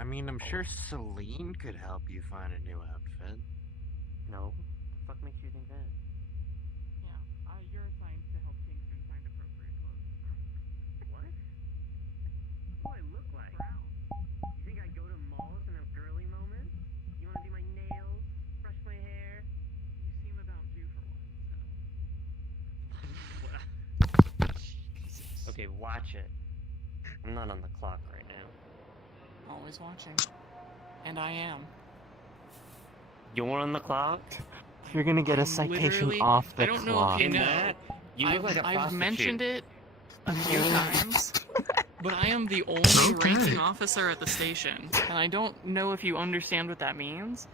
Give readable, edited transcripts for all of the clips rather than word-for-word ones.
I mean, I'm sure Celine could help you find a new outfit. No. The fuck makes you think that? Yeah, you're assigned to help Kingston find appropriate clothes. What? What do I look like? You think I go to malls and have girly moments? You wanna do my nails? Brush my hair? You seem about due for one, so... Okay, watch it. I'm not on the clock right now. Always watching. And I am. You're on the clock? You're gonna get a I'm citation literally- off the I don't know clock. if you know. That? You look like a I've prostitute. mentioned it a few times, but I am the only ranking officer at the station, and I don't know if you understand what that means.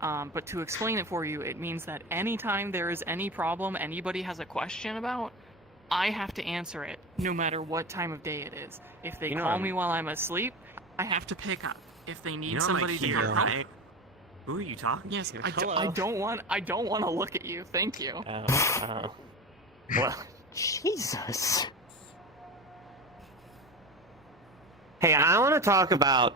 But to explain it for you, it means that anytime there is any problem anybody has a question about, I have to answer it, no matter what time of day it is. If they call me while I'm asleep, I have to pick up. If they need somebody to come help. Right? Who are you talking Yes, to? I don't want to look at you. Thank you. Well, Jesus. hey, I want to talk about,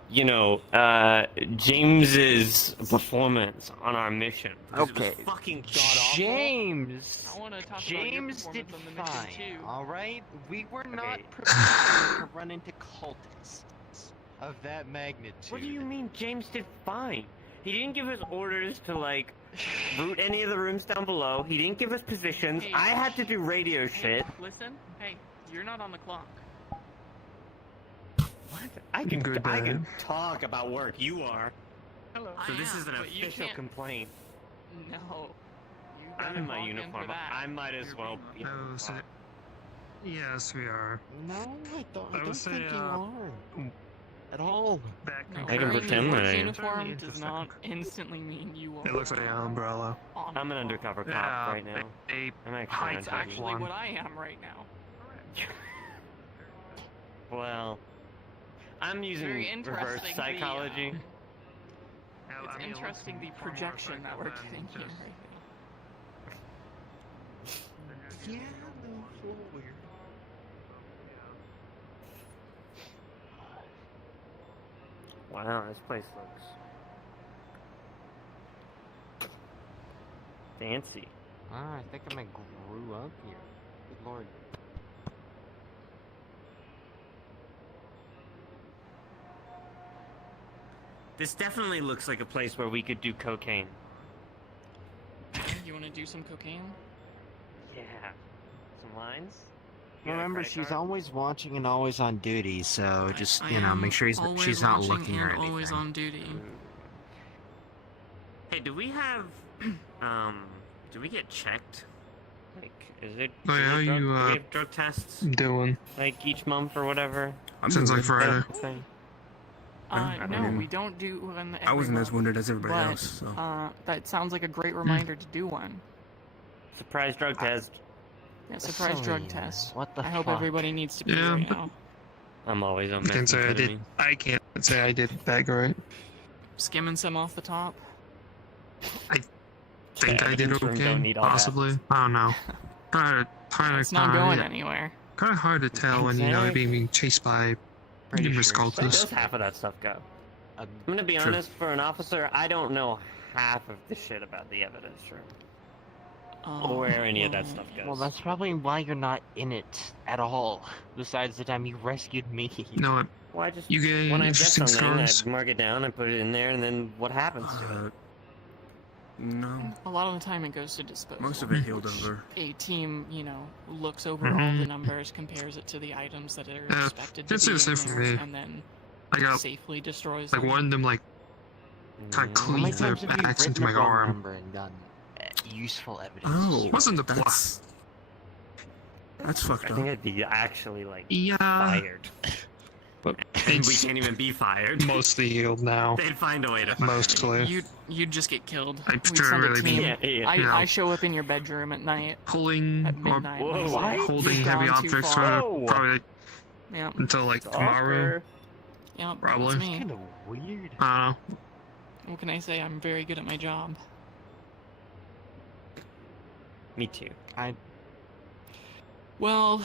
James's performance on our mission. Because Okay. It was fucking god-awful. James. I want to talk James about your did performance on the mission fine. too. All right, we were not Okay. prepared to run into cultists of that magnitude. What do you mean James did fine? He didn't give us orders to, root any of the rooms down below. He didn't give us positions. Hey, I had to do radio Hey, shit. listen. Hey, you're not on the clock. What? I can talk about work. You are. Hello. So this is an but you official can't- complaint. No. You I'm gotta in my clock in for uniform. that. I might as You're well being be on the clock. Yes, we are. No, I don't. I I would don't say, think you are at all. Back No, I can wearing pretend the that I work am. uniform does not instantly mean you are. It looks like an umbrella. on I'm an the undercover cop Yeah, right now. a I'm actually Heights That's undercover. actually one. what I am right now. Well, I'm using Very reverse interesting. psychology. It's interesting the projection that we're getting here right Yeah, no, it's a little weird. Wow, this place looks fancy. I think I might grew up here. Good lord. This definitely looks like a place where we could do cocaine. now. You want to do some cocaine? Yeah. Some lines? You got a Remember, credit she's card? always watching and always on duty, so just, I make am sure always she's not watching looking and or anything. always on duty. Hey, do we have, do we get checked? Like, is it? Oh, yeah, do you, we have drug tests, Doing. like, each month or whatever? Sounds like Friday. Thing? No, mean, we don't do one. I wasn't as month, wounded as everybody but, else, so. that sounds like a great reminder to do one. Surprise drug test. Yeah, surprise drug Celine, test. What the I hope fuck? everybody needs to be Yeah, right but- now. I'm always on I can't say I did. methamphetamine. I can't say I did that great. Skimming some off the top. Think Yeah, I did this room don't okay, need all that. possibly. I don't know. It's not going anywhere. Kind of hard to tell when you're Exactly. being chased by Pretty numerous sure Where cultists. does half of that stuff go? Um, I'm gonna be True. honest, for an officer, I don't know half of the shit about the evidence room. Or where any of that stuff goes. Well, that's probably why you're not in it at all. Besides the time you rescued me. You know what? Well, I just, You get when I get interesting something, stories. I mark it down, I put it in there, and then what happens to it? No. A lot of the time it goes to disposal. Most of it healed which over. A team, looks over all the numbers, compares it to the items that are Yeah, expected to it's be the same in for there, me. and then I got safely destroys like them. one of them like kinda Yeah. How many cleaned their times have you backs written into the my wrong arm. number and done useful evidence? Oh, Wasn't the plot. That's fucked I up. think I'd be actually, Yeah, fired. but we it's can't even be fired. mostly healed now. They'd find a way to fire me. Mostly. You'd just get killed. I'd We sure send a really be- team. Yeah, yeah. I show up in your bedroom at night. Pulling At or midnight. Whoa, and I say, what? holding "You've heavy gone too objects far." for Whoa. probably Yep. until like tomorrow. Stalker. Yep. Probably. That's me. Kind of weird. I don't know. What can I say? I'm very good at my job. Me too. Well,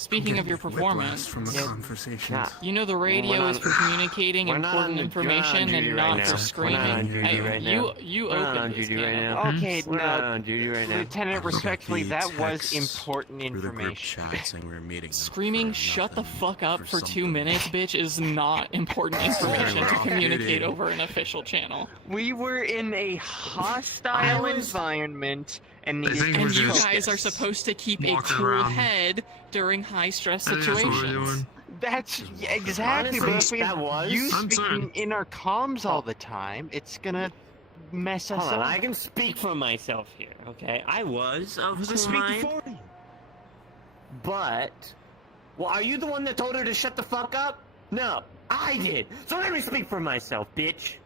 Speaking of your Whiplash performance, from the Yeah. conversations. Nah. you know the radio We're is not- for communicating we're not important on- we're not on information duty and right not now. for We're screaming. not on duty Hey, right you now. you We're not on opened this duty right can of now. worms. Okay, We're not now, on duty right now. Lieutenant, I got respectfully, the that was text important through the group information. chat saying we were meeting. Screaming for "shut the nothing, fuck up" for 2 something. minutes, bitch, is not important information we're to off communicate duty. over an official channel. We were in a hostile I was- environment and I needed think to we're And you just guys are supposed to keep a walking cool around. head during high stress I think that's what we're situations. doing. That's yeah, exactly. Honestly, But if we that have was- you I'm speaking sorry. in our comms all the time, it's gonna mess us Hold on, up. I can speak for myself here, okay? I was of Who's two speaking minds, for you? but... Well, are you the one that told her to shut the fuck up? No, I did. So let me speak for myself, bitch.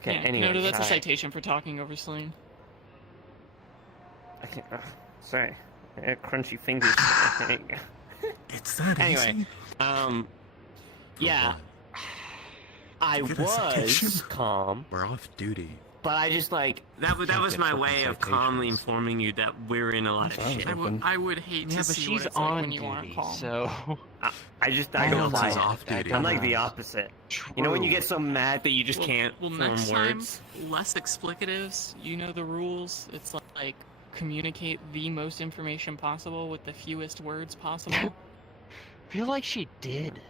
Okay, Yeah, anyway. no, that's a alright. citation for talking over Celine. I can't, sorry. I had crunchy fingers. There you go. It's that Anyway, easy. Yeah, I Get a citation? was calm, We're off duty. but I just like... That Can't was get my fucking way of calmly citations. informing you that we're in a lot of shit. I would hate Yeah, to but see she's what it's like on when you aren't duty, calm. so I Oh, go this is quiet. off duty. I'm like the opposite. You know when you get so mad that you just can't Well, form next words? time, less explicatives. You know the rules. It's like communicate the most information possible with the fewest words possible. I feel like she did.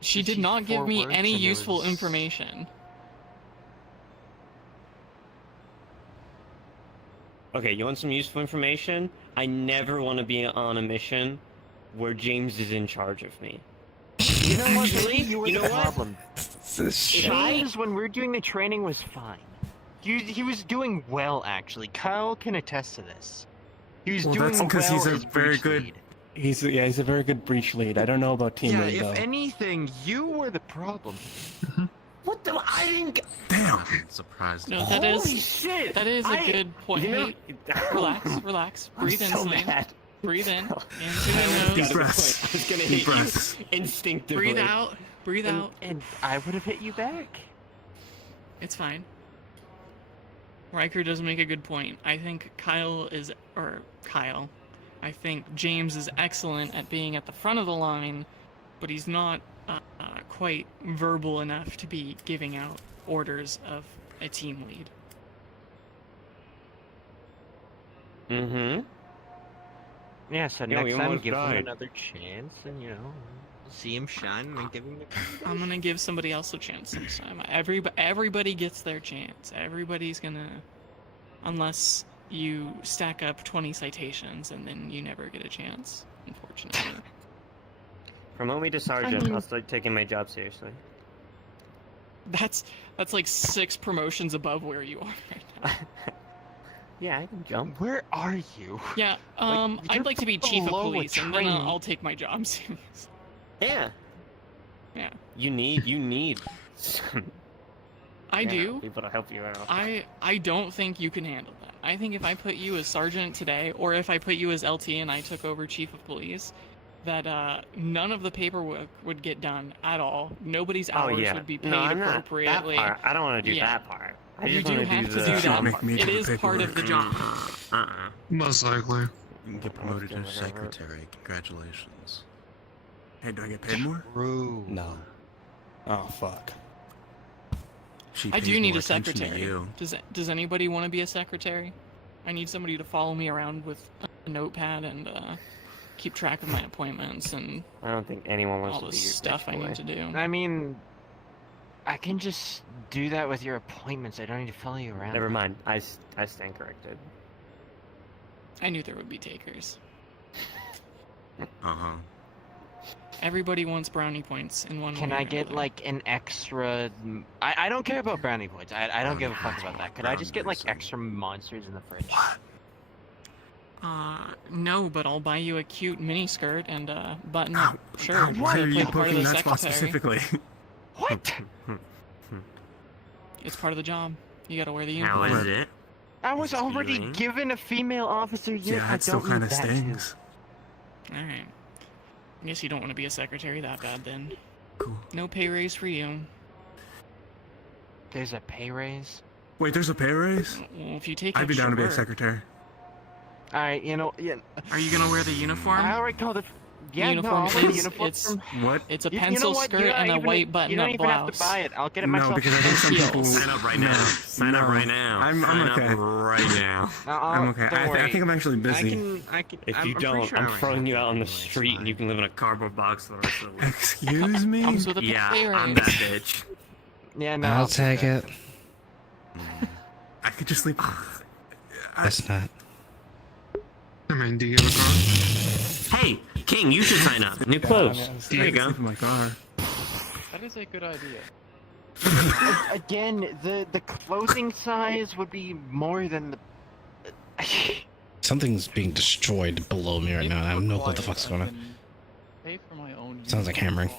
She Did did she not give me forward any and it useful was- information. Okay, you want some useful information? I never want to be on a mission where James is in charge of me. You know what? Actually, Maybe you were you the know what? problem. If I- James, when we were doing the training, was fine. He was doing well, actually. Kyle can attest to this. He was Well, doing that's because well he's a as very breach good- lead. He's a very good breach lead. I don't know about team Yeah, lead if though. anything, you were the problem. What the? I didn't. Damn. I'm surprised. No, that Holy is shit! that is a I- good point. You know, Hey, relax, relax. I'm Breathe in, so Celine. mad. Breathe in. Into I your almost got nose. to the breaths. point. I was gonna Deep hit you breaths. instinctively. Breathe out. Breathe out. And I would have hit you back. It's fine. Riker does make a good point. I think I think James is excellent at being at the front of the line, but he's not quite verbal enough to be giving out orders of a team lead. Mm-hmm. Yeah, so Yeah, we next time, almost give him died. another chance, and see him shine and give him the. I'm gonna give somebody else a chance this time. Everybody gets their chance. Everybody's gonna, unless you stack up 20 citations and then you never get a chance, unfortunately. Promote me to sergeant. mean- I'll start taking my job seriously. That's like 6 promotions above where you are right now. Yeah, I can jump. Where are you? Yeah, you're I'd like to be chief of below a police, and then trainee. I'll take my job seriously. Yeah. Yeah. You need some I do. people to help you out. I don't think you can handle that. I think if I put you as sergeant today, or if I put you as LT and I took over chief of police, that none of the paperwork would get done at all. Nobody's hours would be paid no, I'm not. appropriately. That part. I don't want to do Yeah. that part. I You just do wanna have do to the... do Don't that make part. me It do the is part of the job. Most likely. You You can get promoted to whatever. secretary. Congratulations. Hey, do I get paid more? True. No. Oh fuck. She I pays do need more a attention to secretary. you. Does anybody want to be a secretary? I need somebody to follow me around with a notepad and keep track of my appointments and I don't think anyone wants all to the be your stuff I bitch boy. need to do. I mean, I can just do that with your appointments. I don't need to follow you around. Never mind. I stand corrected. I knew there would be takers. Uh-huh. Everybody wants brownie points in one way. Can or I get another. like an extra? I don't care about brownie points. I don't give a fuck about that. Could I just get like extra monsters in the fridge? No, but I'll buy you a cute mini skirt and a button-up shirt. Why to are play you the part of poking the that spot secretary. specifically? What? It's part of the job. You gotta wear the How uniform. is it? I was already Feeling? given a female officer yet. Yeah, I it still don't kind need of that stings. Alright. I guess you don't want to be a secretary that bad then. Cool. No pay raise for you. too. There's a pay raise. Wait, there's a pay raise? Well, if you take I'd be extra down to be a work- secretary. Alright, you know, yeah. Are you gonna wear the uniform? I already called it. Yeah, Uniform no, I'll wear the is- uniform. it's- What? It's a You know pencil what? skirt and a white You button-up don't even have to blouse. buy it. I'll get it No, myself. because I think some Heels. people Sign up right now. Sign up right now. I'm Sign okay. up right now. I'm okay. Don't worry. I think I'm actually busy. I can. If I'm, you I'm pretty don't, sure I'm I throwing you have out on the to. street and you can live in a Cardboard box for the rest of the week. Excuse me? Comes with a Yeah, pay I'm raise. that bitch. Yeah, no. I'll take it. I could just sleep. That's not. I mean, do you have a car? Hey, King, you should sign up. New clothes. There you go. Sleep in my car. That is a good idea. Again, the clothing size would be more than the. Something's being destroyed below me right now. and I have no clue what the fuck's going on. Pay for my own. Sounds like hammering.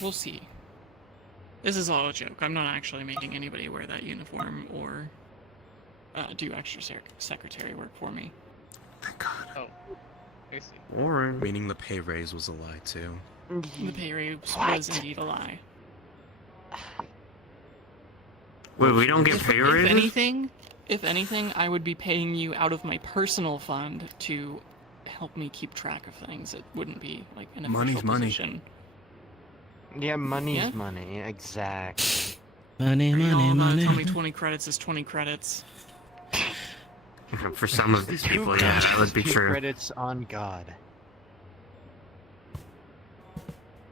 We'll see. This is all a joke. I'm not actually making anybody wear that uniform or do extra secretary work for me. Thank God. Oh, I see. Warren. Meaning the pay raise was a lie, too. The pay raise What? was indeed a lie. Wait, we don't get If, pay if raises? anything, I would be paying you out of my personal fund to help me keep track of things. It wouldn't be like an official Money's money. position. Yeah, money's Yeah? money. Exactly. Money, Are you all money, about tell me money. 20 credits is 20 credits? For some of these people, yeah, that would be Two true. Credits on God.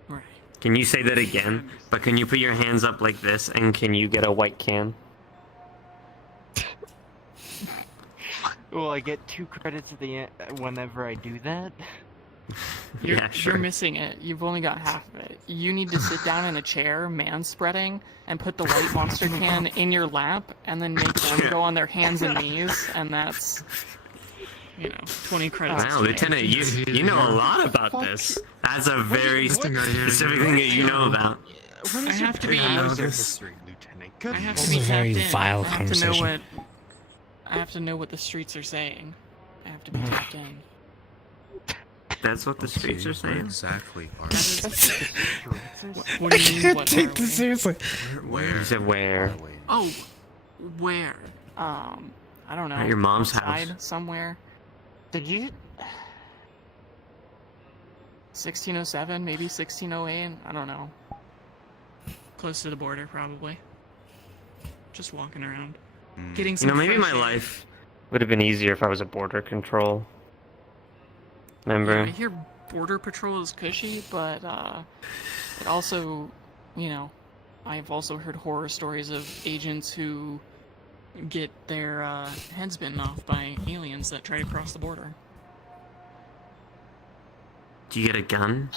Right. Can you say that again? But can you put your hands up like this, and can you get a white can? Will I get 2 credits at the end whenever I do that? You're, Yeah, sure. You're missing it. You've only got half of it. You need to sit down in a chair, man-spreading, and put the white monster can in your lap, and then make them go on their hands and knees, and that's, 20 credits. Wow, today. Lieutenant, you know a lot about this. That's a very specific thing that you know about. When I is your have to be- browser This- history, Lieutenant? I Good have This to be is a very tapped in. vile I have to know conversation. I have to know what the streets are saying. I have to be tapped in. That's what the streets are What saying? exactly are What do you mean? What are we? seriously. You said where? Oh, where? I don't know. At your mom's outside, house. somewhere. Did you? 1607, maybe 1608. I don't know. Close to the border, probably. Just walking around, getting You some. know, maybe fresh my air. life would have been easier if I was a border control. Yeah, I Remember? hear border patrol is cushy, but it also, I've also heard horror stories of agents who get their heads bitten off by aliens that try to cross the border. Do you get a gun?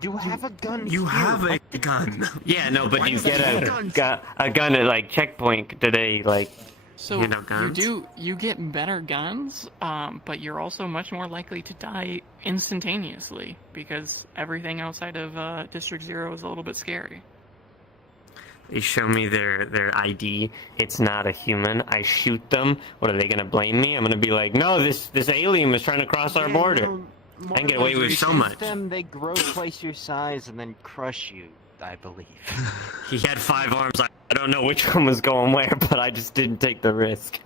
Do I have a gun? You here? have a gun. Yeah, no, but Why you does that get matter? a gun at like checkpoint today, like. So You know, guns? you get better guns, but you're also much more likely to die instantaneously because everything outside of District 0 is a little bit scary. They show me their ID. It's not a human. I shoot them. What are they gonna blame me? I'm gonna be like, no, this alien was trying to cross our Yeah, border. no, more I can get than away with so resist much. Them, they grow twice your size and then crush you. I believe. He had 5 arms. I don't know which one was going where, but I just didn't take the risk.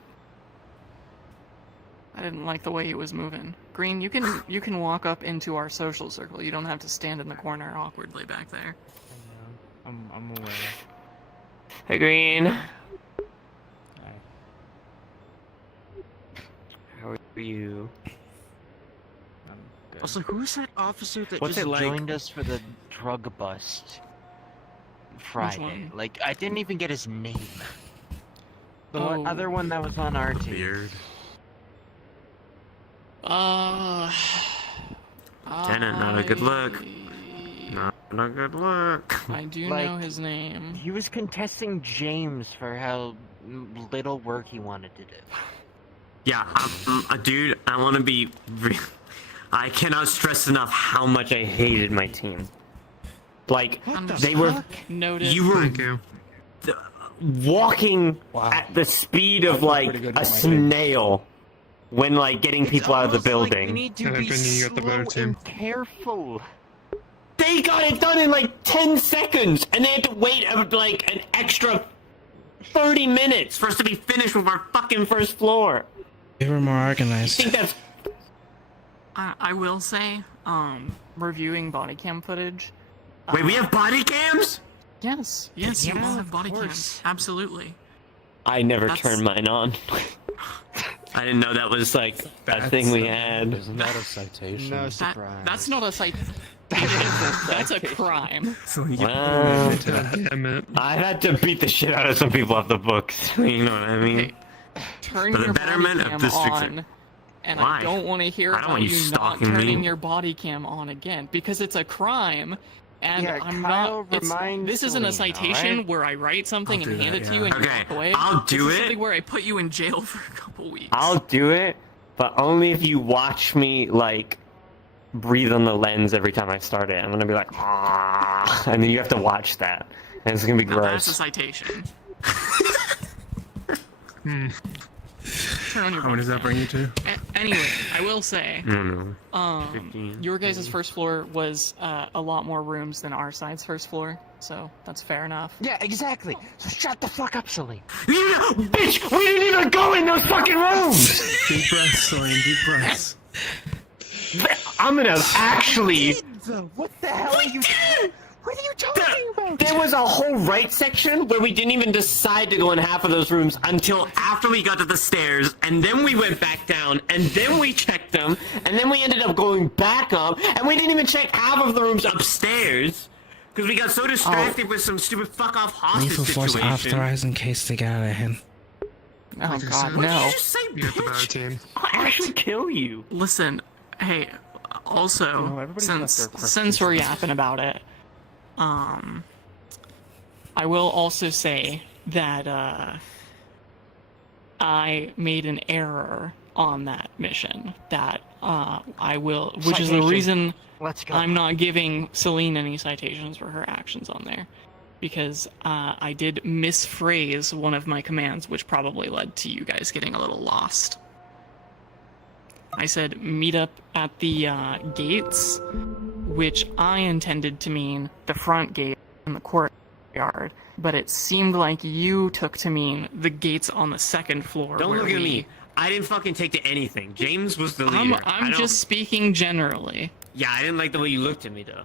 I didn't like the way he was moving. Green, you can walk up into our social circle. You don't have to stand in the corner awkwardly back there. I'm aware. Hey, Green. Hi. How are you? I'm good. Also, who's that officer that What's just it like? joined us for the drug bust Friday? one? Like, I didn't even get his name. The Oh. other one that was on our team. Beard. Lieutenant, not a good look. Not a good look. I do Like, know his name. He was contesting James for how little work he wanted to do. Yeah, dude, I want to be. I cannot stress enough how much I hated my team. Like, they were. Noted. You were Thank you. walking Wow. at the speed of I feel like pretty good a about my team. snail when like getting people out of the Almost like building. we need to And be then you got the better slow team. and careful. They they got it done in like 10 seconds, and they had to wait like an extra 30 minutes for us to be finished with our fucking first floor. They were more I organized. think that's I will say, reviewing body cam footage. wait. We have body cams. Yes, yes, you Yes, all have of body course. cams. Absolutely. I never That's- turned mine on. I didn't know that was like a thing we had. Isn't that a citation? No That, surprise. that's not a site. That's a crime. So you Wow. God damn it. I've had to beat the shit out of some people off the books. You know what I mean? Hey, turn For the your betterment body of cam this fixer. on, and Why? I don't want to hear I don't about want you you not stalking me. turning your body cam on again because it's a crime. And Yeah, I'm Kyle not. remind This isn't a Selena, citation alright? where I write something I'll and do hand that, it to you yeah. and you Okay, walk away. I'll do this is it. something where I put you in jail for a couple weeks. I'll do it, but only if you watch me like breathe on the lens every time I start it. I'm gonna be like, ah, and then you have to watch that, and it's gonna be Now that's a gross. citation. Hmm. Turn on your How body does that cam. bring you to? Anyway, I will say, No. 15, your guys' first floor was a lot more rooms than our side's first floor, so that's fair enough. Yeah, exactly. So shut the fuck up, Celine. Bitch, we didn't even go in those fucking rooms. Deep breaths, Celine, deep breaths. I'm gonna actually. What the hell are you? What are you talking about? There was a whole right section where we didn't even decide to go in half of those rooms until after we got to the stairs, and then we went back down, and then we checked them, and then we ended up going back up, and we didn't even check half of the rooms upstairs because we got so distracted with some stupid fuck off hostage Lethal force situation. authorized in case they get out of hand. Oh Like I god, said- What did no. you just say, You're the better bitch? team. I'll actually kill you. Listen, hey, also, No, everybody's got since their since we're yapping about it, I will also say that I made an error on that mission. That I will, which is the Citation. reason Let's go. I'm not giving Celine any citations for her actions on there, because I did misphrase one of my commands, which probably led to you guys getting a little lost. I said meet up at the gates, which I intended to mean the front gate in the courtyard, but it seemed like you took to mean the gates on the second floor. Don't where look at we- me. I didn't fucking take to anything. James was the leader. I I'm don't- just speaking generally. Yeah, I didn't like the way you looked at me though.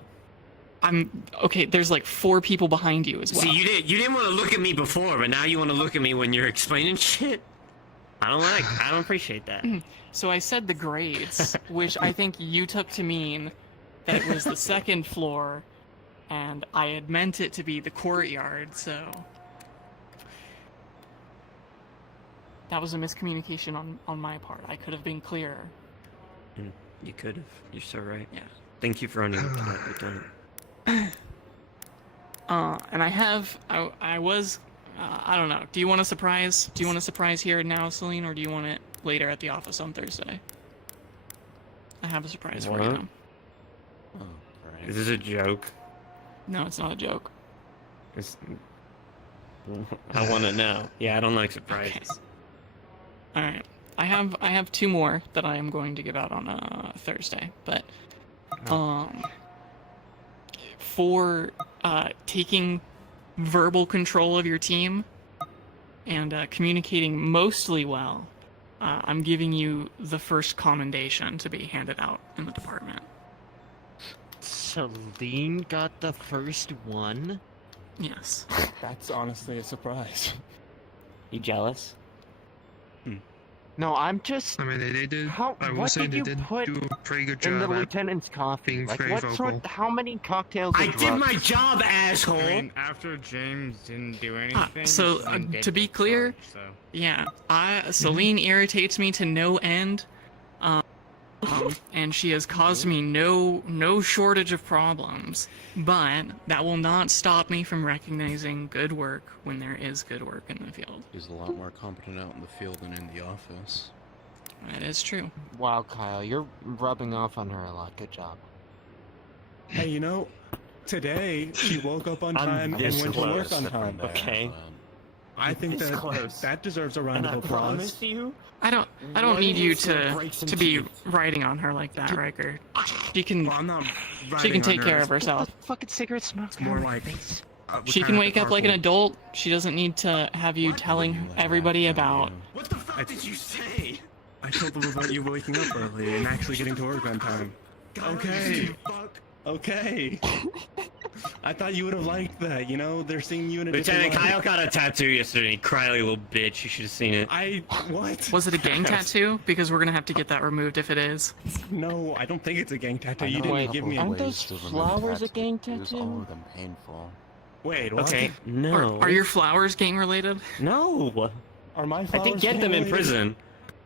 I'm okay. There's like 4 people behind you as well. See, you didn't want to look at me before, but now you want to look at me when you're explaining shit. I don't appreciate that. So I said the grades, which I think you took to mean that it was the second floor, and I had meant it to be the courtyard, so... That was a miscommunication on my part. I could have been clearer. You could have. You're so right. Yeah. Thank you for owning up to that. You've done it. And I was... I don't know. Do you want a surprise? Do you want a surprise here and now, Celine, or do you want it later at the office on Thursday? I have a surprise for you What? now. Oh, great. Is this a joke? No, it's not a joke. It's... I want to know. Yeah, I don't like surprises. All right. I have 2 more that I am going to give out on Thursday, but for taking verbal control of your team and communicating mostly well, I'm giving you the first commendation to be handed out in the department. Celine got the first one. Yes. That's honestly a surprise. You jealous? No, I'm just I mean, they did. How- I will what say did they you did put do a pretty good in the job at lieutenant's coffee. being Like, very what sort? vocal. How many cocktails? I and did drugs? my job, asshole. I mean, after James didn't do anything. so, Celine did to be get clear, charged, so. Yeah, Celine irritates me to no end, and she has caused me no shortage of problems. But that will not stop me from recognizing good work when there is good work in the field. He's a lot more competent out in the field than in the office. That is true. Wow, Kyle, you're rubbing off on her a lot. Good job. Hey, you know, today she woke up on I'm time and this went to work close. on time. Okay. I think This that close. that deserves a round And of I promise applause. you, I don't One need you of these to breaks some be teeth. riding on her like that, Riker. She can Well, I'm not she riding can on take care her. of herself. Fucking cigarette smoke. It's more on my like face. we She kinda can have wake to up like an carpool. adult. She doesn't need to have you telling everybody about. What the fuck did you say? I told them about you waking up early and actually getting to work on time. Okay. Okay. I thought you would have liked that. You know, they're seeing you in a Lieutenant different Kyle light. got a tattoo yesterday. He cried like a little bitch. You should have seen it. What? Was it a gang tattoo? Because we're gonna have to get that removed if it is. No, I don't think it's a gang tattoo. I You know didn't a give couple me of a. Aren't ways those to remove flowers a gang tattoos, all of them painful. Wait, what? Okay, no. Are your flowers gang related? No. Are my I flowers did get them in gang-related? prison,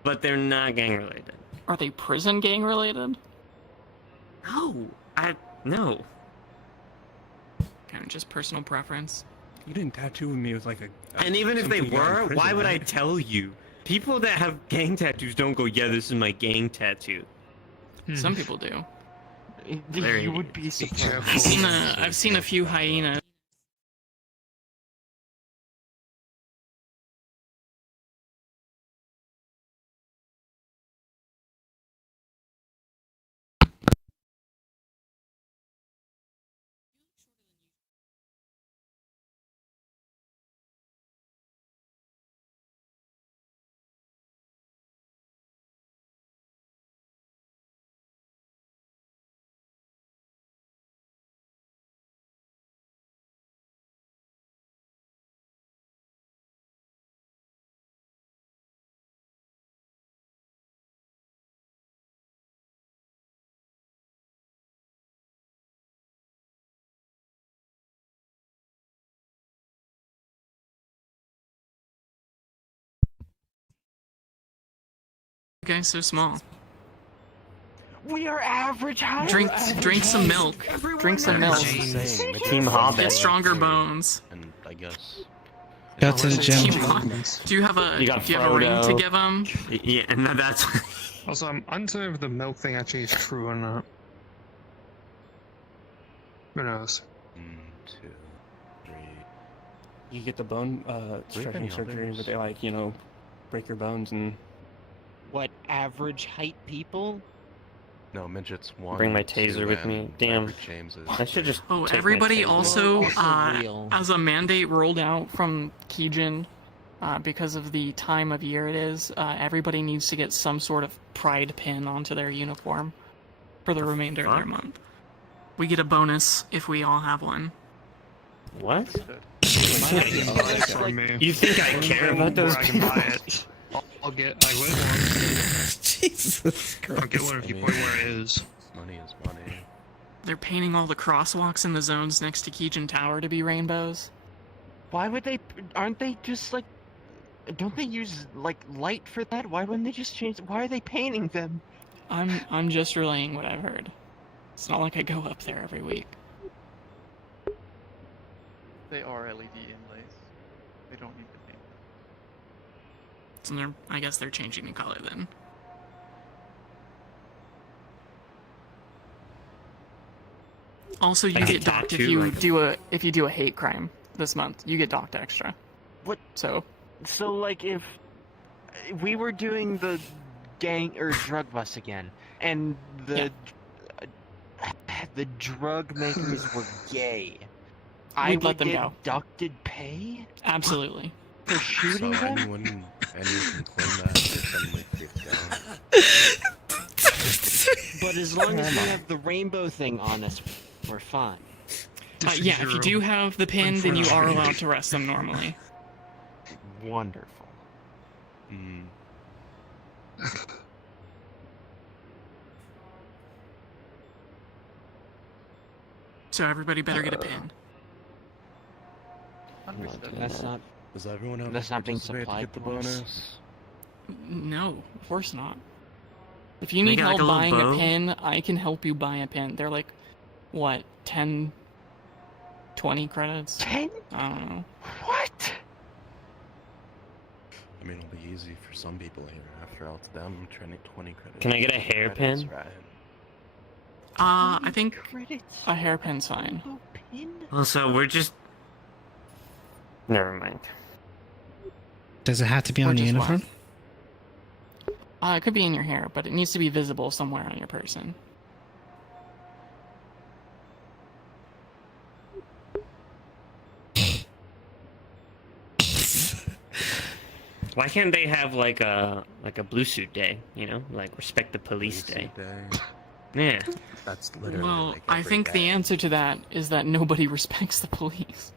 but they're not gang related. Are they prison gang related? No. No. Kind of just personal preference. You didn't tattoo me with like a. And even if they something down in were, prison, why would I right? tell you? People that have gang tattoos don't go, yeah, this is my gang tattoo. Some people do. Very- You would be Be surprised. careful. I've seen a few hyenas. You guys so small. We are average height. Drink some milk. Drink some milk. Team Hobbit. Get stronger bones. And I guess. Go to the Team gym. Hobbit. Do you have a You got ring to Frodo. give them? Yeah, and that's. Also, I'm unsure if the milk thing actually is true or not. Who knows? 1, 2, 3. You get the bone stretching any surgery, others? but they like break your bones and. What average height people? No, midgets 1. Bring my 2, taser with me. and Damn. Robert James is I should just. Oh, take my everybody taser. also, Also real. as a mandate rolled out from Keijin, because of the time of year it is, everybody needs to get some sort of pride pin onto their uniform for the remainder of their fuck? month. We get a bonus if we all have one. What? From me. You think I care about those Where I can people? buy it. I would one. Jesus Christ. I'll get one if you put where it is. money is money. They're painting all the crosswalks in the zones next to Keijin Tower to be rainbows. Why would they? Aren't they just like? Don't they use like light for that? Why wouldn't they just change? Why are they painting them? I'm just relaying what I've heard. It's not like I go up there every week. They are LED inlays. They don't need to paint. So I guess they're changing the color then. Also, you Like a get docked if tattoo, you like do a hate crime this month. You get docked extra. What? So So like if we were doing the gang or drug bust again, and the drug makers were gay, I We'd let would them get go. deducted pay absolutely. for shooting So them. anyone can claim that they're suddenly freaked out. But as long as we have the rainbow thing on us, we're fine. Yeah, if you do have the pin, then you are Unfortunately. allowed to arrest them normally. Wonderful. Hmm. So everybody better get a pin. Understood. That's not. Does everyone have That's to not being participate to supplied get the to us. bonus? No, of course not. If you They need got, like, help a little buying bow? a pin, I can help you buy a pin. They're like, what, 10, 20 credits? 10? I don't know. What? I mean, it'll be easy for some people here. After all, it's them trying to 20 credits. Can I get a hairpin? Right. I think Credits. a hairpin's fine. Oh, pin. Also, we're just. Never mind. Does it have to be on Which the is why. uniform? It could be in your hair, but it needs to be visible somewhere on your person. Why can't they have like a blue suit day? You know, like respect the police day. Yeah. That's literally. Well, like I every think the day. answer to that is that nobody respects the police.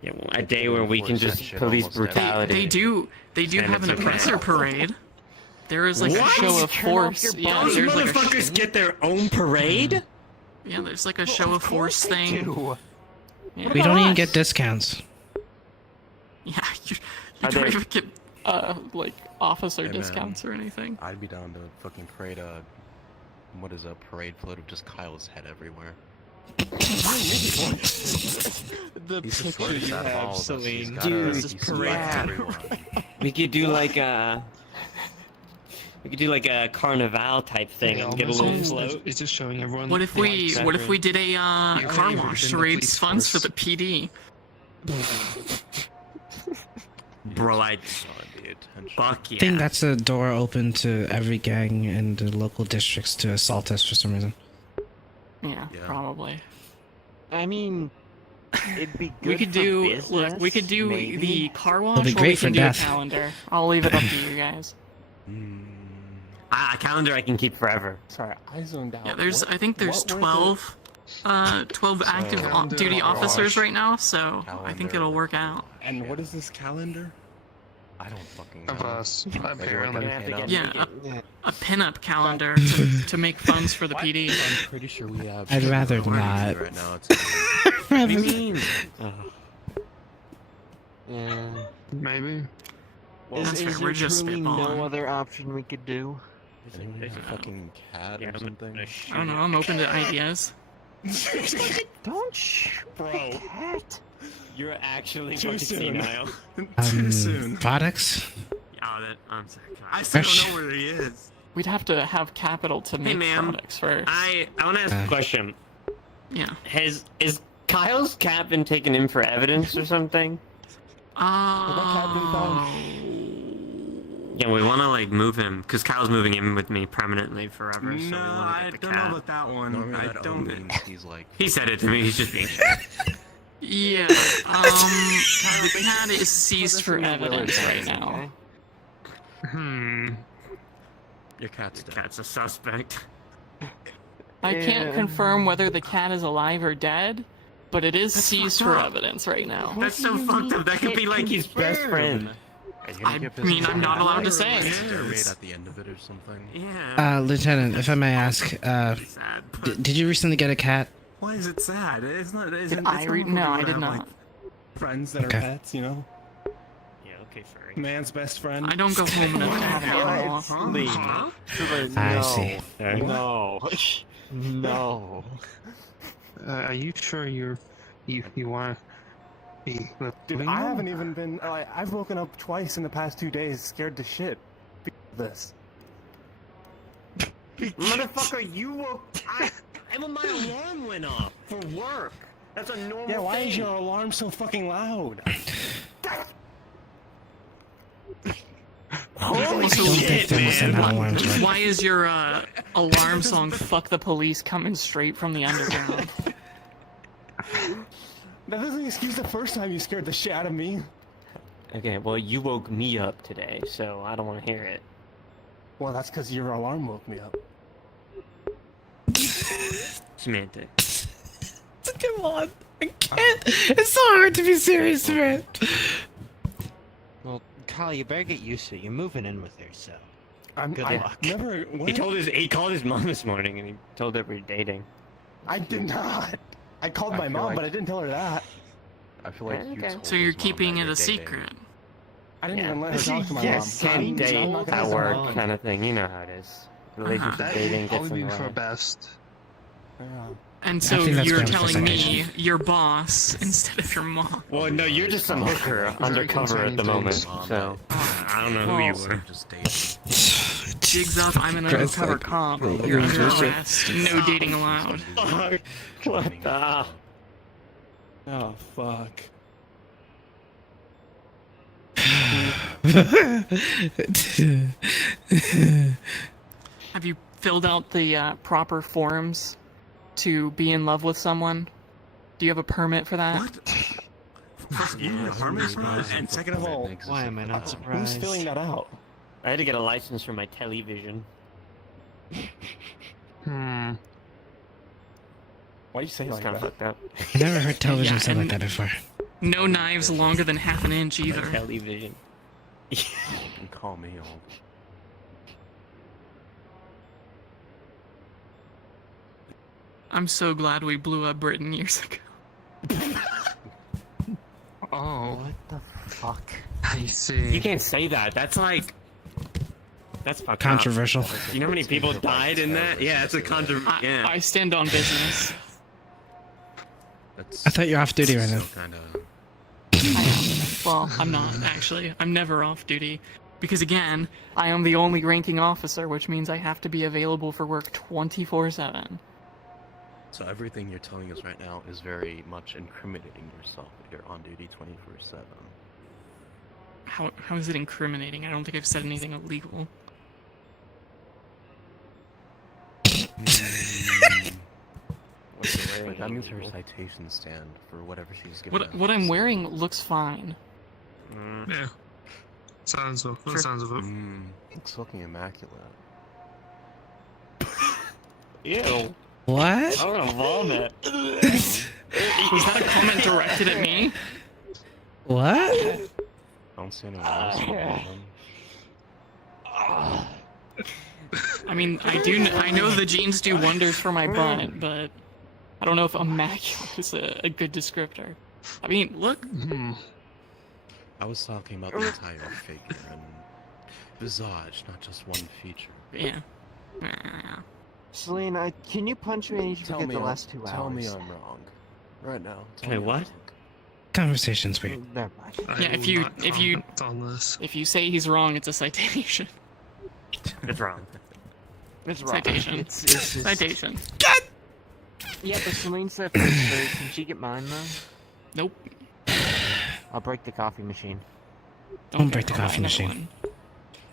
Yeah, well, a day where we can just Shit police almost every day. brutality. They do And have an it's okay. oppressor parade. There is like What? a show of Turn off force. your Yeah, Those there's like a motherfuckers get their own parade? yeah, there's like a show of force thing. Yeah. We don't even get discounts. Yeah, you Are don't they- even get like officer Hey, man. discounts or anything. I'd be down to fucking parade what is a parade float of just Kyle's head everywhere. The He's the picture shortest you out of all have, of us. He's Celine. got Dude, a- this is he's parade. like everyone. We could do like a carnival type thing and get a little float. It's just showing everyone. What if we did a car Yeah, wash within to the raise police funds for force. the PD? Bro, I'd The attention. fuck yeah. I think that's a door open to every gang in the local districts to assault us for some reason. Yeah, Yeah. probably. I mean, it'd be good We could for do business, we could do maybe. the car wash, be or great we for can do death. a calendar. I'll leave it up to you guys. A calendar I can keep forever. Sorry, I zoned out. Yeah, there's What- I think there's what were the- 12 active Calendar duty car officers wash. right now, so I think Calendar. it'll work out. And what is this calendar? I don't fucking know. Of us, Like, apparently. Yeah, yeah. A pinup calendar to make funds for the PD. I'm pretty sure we have. I'd shit rather going on not. Right now, it's What do you mean? Yeah. Maybe. That's fair, we're just truly spitballing. no other option we could do? There's a fucking cat Yeah, or I'm something. gonna I don't know, I'm open to ideas. Don't shoot Bro. cat. You're actually Too soon. senile. Too soon. Products? I'm sorry. I still Fresh. don't know where he is. We'd have to have capital to make ma'am. products first. I want to ask a question. Yeah. Is Kyle's cat been taken in for evidence or something? Yeah, we want to like move him because Kyle's moving in with me permanently forever. So we No, want I to get the don't cat. know about that one. Normally I that don't. means he's like. He said it to me. He's just being. Yeah, the cat is seized for evidence right now. Your cat's dead. Cat's a suspect. I can't Yeah. confirm whether the cat is alive or dead, but it is seized fucked for up. evidence right now. That's so fucked up. That could be like his best friend. Are you gonna I give mean, his I'm not allowed to say. Stairway at the end of it or something. Yeah. Lieutenant, if I may ask, Sad. did you recently get a cat? Why is it sad? It's not. It's, Did I read? No, I did not. Friends that are Okay. pets, you know? Yeah. Okay, furry. Man's best friend. I don't go home and have an animal. I see. No. No. Are you sure you want to be Dude, living I now? haven't even been. I've woken up twice in the past 2 days, scared to shit. Because of this. Motherfucker, you woke. My alarm went off for work. That's a normal Yeah, why thing. is your alarm so fucking loud? Holy I don't think there was an alarm. Why is your alarm song "Fuck the Police" coming straight from the underground? That doesn't excuse the first time you scared the shit out of me. Okay, well, you woke me up today, so I don't want to hear it. Well, that's because your alarm woke me up. Semantic. Come on. I can't. It's so hard to be serious, man. Well, Kyle, you better get used to it. You're moving in with her, so. I'm Good I luck. never. What? He called his mom this morning, and he told her we're dating. I did not. I called I my feel mom, like- but I didn't tell her that. I feel like you Okay. told So you're his mom keeping that it you're a dating. secret. I didn't Yeah. even let her talk to my Yes, mom. Can't date I'm not gonna at say work mom. kind of thing. You know how it is. Relationship That dating would gets probably in be the for way. best. Yeah. And so think that's you're grounds for telling me separation. your boss instead of your mom. Well, no, you're just some hooker undercover at the moment, so I don't know who you Well, were. Just dating. Jigs up, I'm an Christ, undercover like, cop. you're You're under just- arrest. No dating allowed. Fuck. What the? Oh, fuck. Have you filled out the proper forms to be in love with someone? Do you have a permit for that? First, yeah, harmless, and second of all, Why am I not Who's surprised? filling that out? I had to get a license for my television. Hmm. Why'd you say it It's like kind of that? fucked up. I never heard television Yeah, said like and- that before. No knives longer than half an inch My either. television. You can call me old. I'm so glad we blew up Britain years ago. Oh, What the fuck? I see. You can't say that. That's like. That's fucked up. Controversial. You know how many people died in that? Yeah, it's a yeah. I stand on business. That's I thought you're off duty right now. kind of. I am. Well, I'm not, actually. I'm never off duty. Because again, I am the only ranking officer, which means I have to be available for work 24/7. So everything you're telling us right now is very much incriminating yourself. You're on duty 24/7. How is it incriminating? I don't think I've said anything illegal. But that means her citation stand for whatever she's given. What I'm wearing looks fine. Yeah. Sounds of that sounds of it. It's looking immaculate. Ew. What? I'm gonna vomit. Was that a comment directed at me? What? I don't see anyone else. I mean, I know the jeans do wonders for my butt, but I don't know if immaculate is a good descriptor. I mean, look. I was talking about the entire figure and visage, not just one feature. Yeah. Selena, can you punch me? I need to Tell forget me the I'm- last 2 hours. Tell me I'm wrong. Right now. Tell Wait, me I'm what? wrong. Conversation's weird. Never mind. Yeah, I if will you- not if you- comment on this. If you say he's wrong, it's a citation. It's wrong. It's wrong. Citation. It's just... Citation. Yeah, but Celine said first, so can she get mine though? Nope. I'll break the coffee machine. Don't break the buy coffee another machine. one.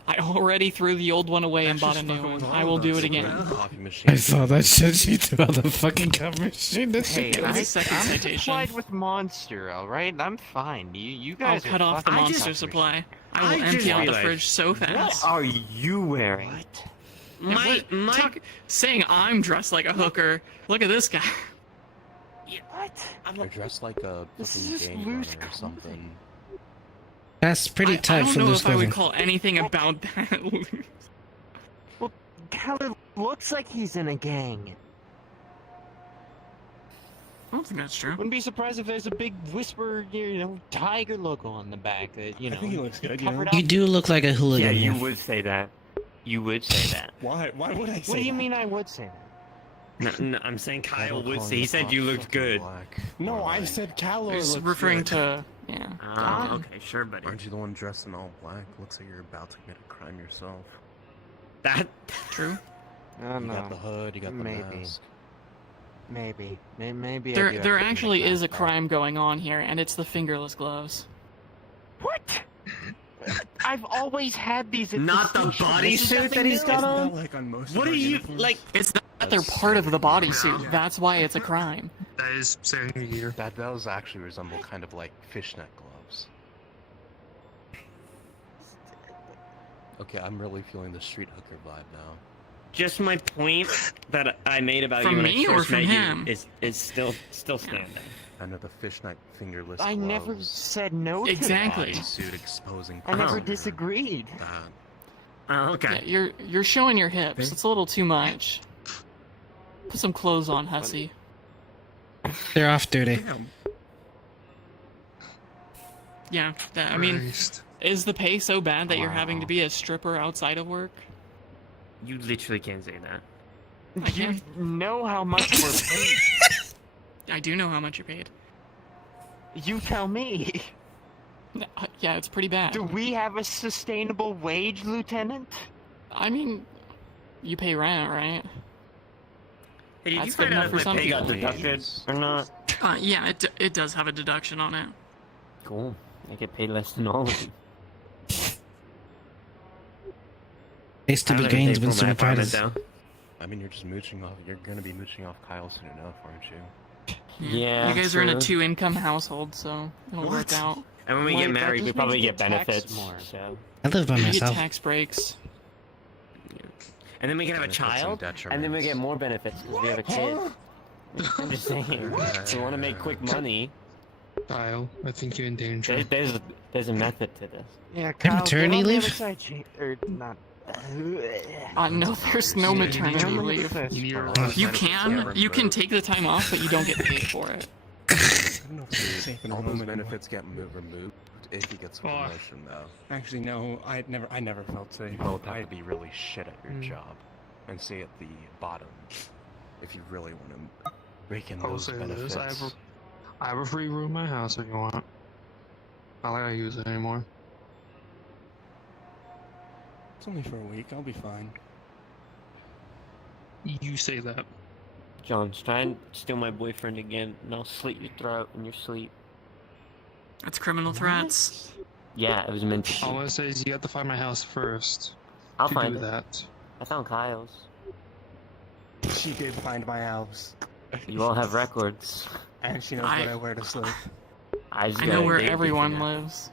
I already threw the old one away and bought a new one. I will do it again. Coffee machine. I saw that shit. She threw out the fucking coffee machine. That's Hey, It was I, a second I'm citation. supplied with Monster, alright? I'm fine. You I'll guys cut are off the fucking monster coffee supply. I I will just empty out the realized- fridge so What fast. are you wearing? What? Yeah, what- saying I'm dressed like a hooker. Look at this guy. What? You're dressed like a This is fucking just gang loose runner or something. That's pretty I tight don't for know loose if I would clothing. call anything about that loose. Well, Tyler looks like he's in a gang. I don't think that's true. Wouldn't be surprised if there's a big Whisper, tiger logo on the back that, I think he looks good, covered You up. do look like a hooligan. Yeah, you yeah. would say that. You would say that. Why? Why would I say What do you that? mean I would say that? No, I'm saying Kyle Don't would call say. He me said you looked fucking good. black No, or I like- said Calor He's looks referring good. to yeah. Oh, okay, sure, buddy. Aren't you the one dressed in all black? Looks like you're about to commit a crime yourself. That. True. Oh, You no. got the hood, you got the Maybe. mask. Maybe. Maybe I do There have there to commit actually is a though. crime going on here, and it's the fingerless gloves. What? I've always had these at Not the station. bodysuit This is nothing that he's new. got Isn't on? that like on most What of are our you uniforms? like? It's not that they're part of the bodysuit. That's why it's a crime. That is saying a year. That does actually resemble kind of like fishnet gloves. Okay, I'm really feeling the street hooker vibe now. Just my point that I made about From you when me I or first from met him? you is still standing. I know the fishnet fingerless I gloves. never said no to Exactly. Bodysuit exposing. that. I never powder, disagreed. That. Oh, Yeah, you're showing your hips. It's a little too much. Put some clothes on, hussy. They're off duty. Yeah, I mean, Christ. is the pay so bad that you're having to Wow. be a stripper outside of work? You literally can't say that. I You can. know how much we're paid. I do know how much you're paid. You tell me. Yeah, it's pretty bad. Do we have a sustainable wage, Lieutenant? I mean, you pay rent, right? Hey, did you That's find good out enough for if my some pay got people. deducted or not? Yeah, it does have a deduction on it. Cool. I get paid less than all of you. Taste to I be don't even gains pay been for my super proud apartment, of. though. I mean, you're just mooching off. You're gonna be mooching off Kyle soon enough, aren't you? Yeah, You guys are in a true. 2-income household, so it'll work out. And when we Wait, get that married, we just probably means you get get taxed benefits. more. So. I live by You get myself. tax breaks. And then we can have a Benefits and child, and then we detriments. get more benefits because we have a kid. I'm just saying, if you want to make quick money, Kyle, I think you're in danger. there's a method to this. Yeah, Kyle, maternity get on the leave? other side, or not. No, there's no Yeah, maternity You're leave. you're- You can take the time off, but you don't get paid for it. I don't know if it's safe in a All room those anymore. benefits get removed if he gets a Oh. promotion, though. Actually, no. I never felt safe. You both have to be really shit at your job and stay at the bottom if you really want to rake in I'll those say benefits. this: I have a free room in my house if you want. Not like I use it anymore. It's only for a week. I'll be fine. You say that. John, try and steal my boyfriend again, and I'll slit your throat in your sleep. That's criminal threats. Yeah, it was meant to All be. I say is you have to find my house first I'll to find do it. that. I found Kyle's. She did find my house, You all have records. and she knows what I wear to sleep. I know where everyone lives.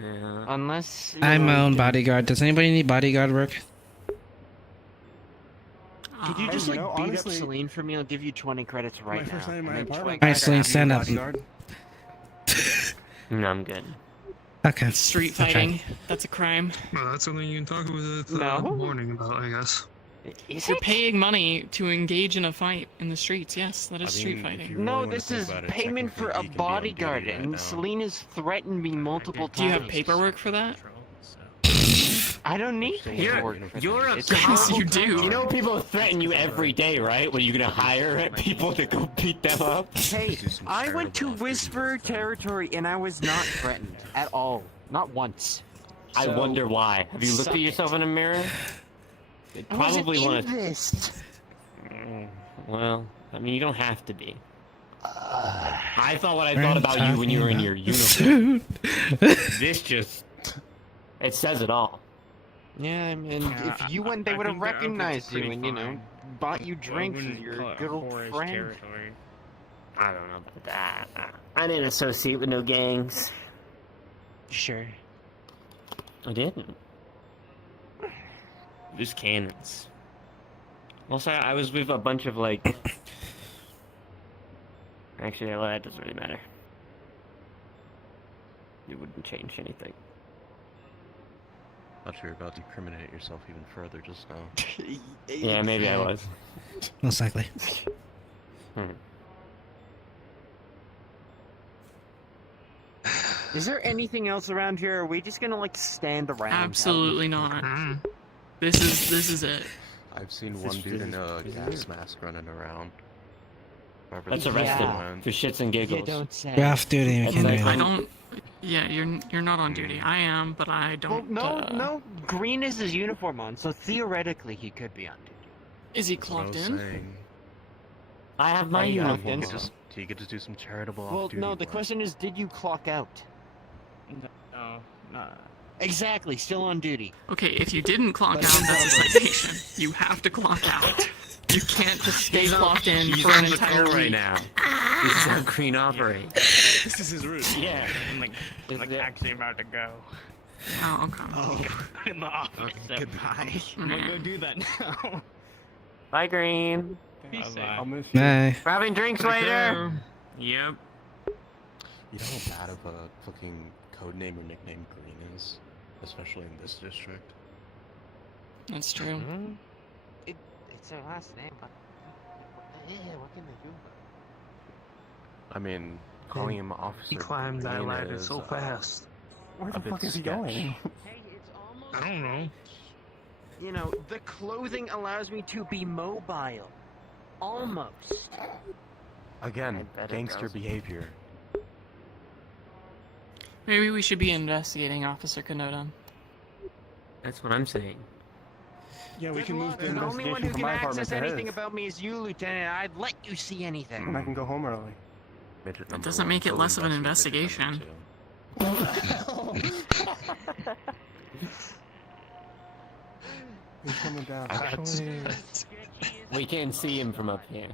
Yeah. Unless I'm my own bodyguard. Does anybody need bodyguard work? Could you Um, just you like know, beat honestly- up Celine for me? I'll give you 20 credits right my now. first night in my and then apartment. 20 Alright, Celine, stand up. Bodyguard. No, I'm good. Okay. Street Okay. fighting. That's a crime. Well, that's something you can talk with No. the morning about, I guess. Is You're it? paying money to engage in a fight in the streets. Yes, that is street if fighting. you really No, wanna this think is about it, payment for technically a he can be on duty bodyguard, right and now. Celine has threatened me multiple times. Do you have paperwork for that? I don't need You're paperwork for you're that. a It's Yes, a you do. You know people threaten you every day, right? When you gonna hire people to go beat them up? Hey, Do some I went to charitable Whisper activities then. territory and I was not threatened at all. Not once. I So- wonder why. Have you looked Suck at yourself in a mirror? They I wasn't probably in want to. this. Well, I mean, you don't have to be. I thought what I thought about you when you were in your uniform. This just. It says it all. Yeah, I mean, Yeah, if you went, they I would have think the outfit's recognized you pretty and, you know, fine. bought you I drinks with wouldn't your call it good old forest friend. territory. I don't know about that. I didn't associate with no gangs. Sure. I didn't. Just cannons. Also, I was with a bunch of like. Actually, well, that doesn't really matter. It wouldn't change anything. Thought you were about to incriminate yourself even further just now. Yeah, maybe I was. Most likely. Is there anything else around here? Or are we just gonna like stand around? Absolutely not. Mm. This is it. I've seen This one is- dude in this a is gas weird. mask running around. Wherever Let's this arrest guy him went. for shits and You giggles. don't say. You're off duty. We That's can't do like- that. I don't. Yeah, you're not on duty. I am, but I Well, don't. no. Green is his uniform on, so theoretically he could be on duty. Is he That's what I clocked was in? saying. I have my you have uniform. this. on. Do you get to do some charitable Well, off-duty no. The work? question is, did you clock out? No, no. Exactly. Still on duty. Okay, if you didn't clock out, that's a citation. You have to clock out. You can't just stay clocked in He's for an on the entire floor week. right now. This is how Green operates. This is his route. Yeah. I'm like it- actually about to go. Oh, okay. In the office. goodbye. I'm gonna go do that now. Bye, Green. I'll miss you. Bye. We're having drinks later. Yep. You know how bad of a fucking code name or nickname Green is? Especially in this district. That's true. It's their last name, but what can they do? I mean, calling him Officer He climbed that Green ladder is, so fast. Where a the bit fuck is he sketch. going? Hey, it's almost. I don't know. You know, the clothing allows me to be mobile. Almost. Again, I bet it gangster does. behavior. Maybe we should be investigating Officer Kanoda. That's what I'm saying. Yeah, we can move the The only one who investigation from can my apartment access to anything his. about me is you, Lieutenant. I'd let you see anything. And I can go home early. Midget That number doesn't one, make it go less of an investigate investigation. midget number He's coming down. two. Actually, We can't see him from up here.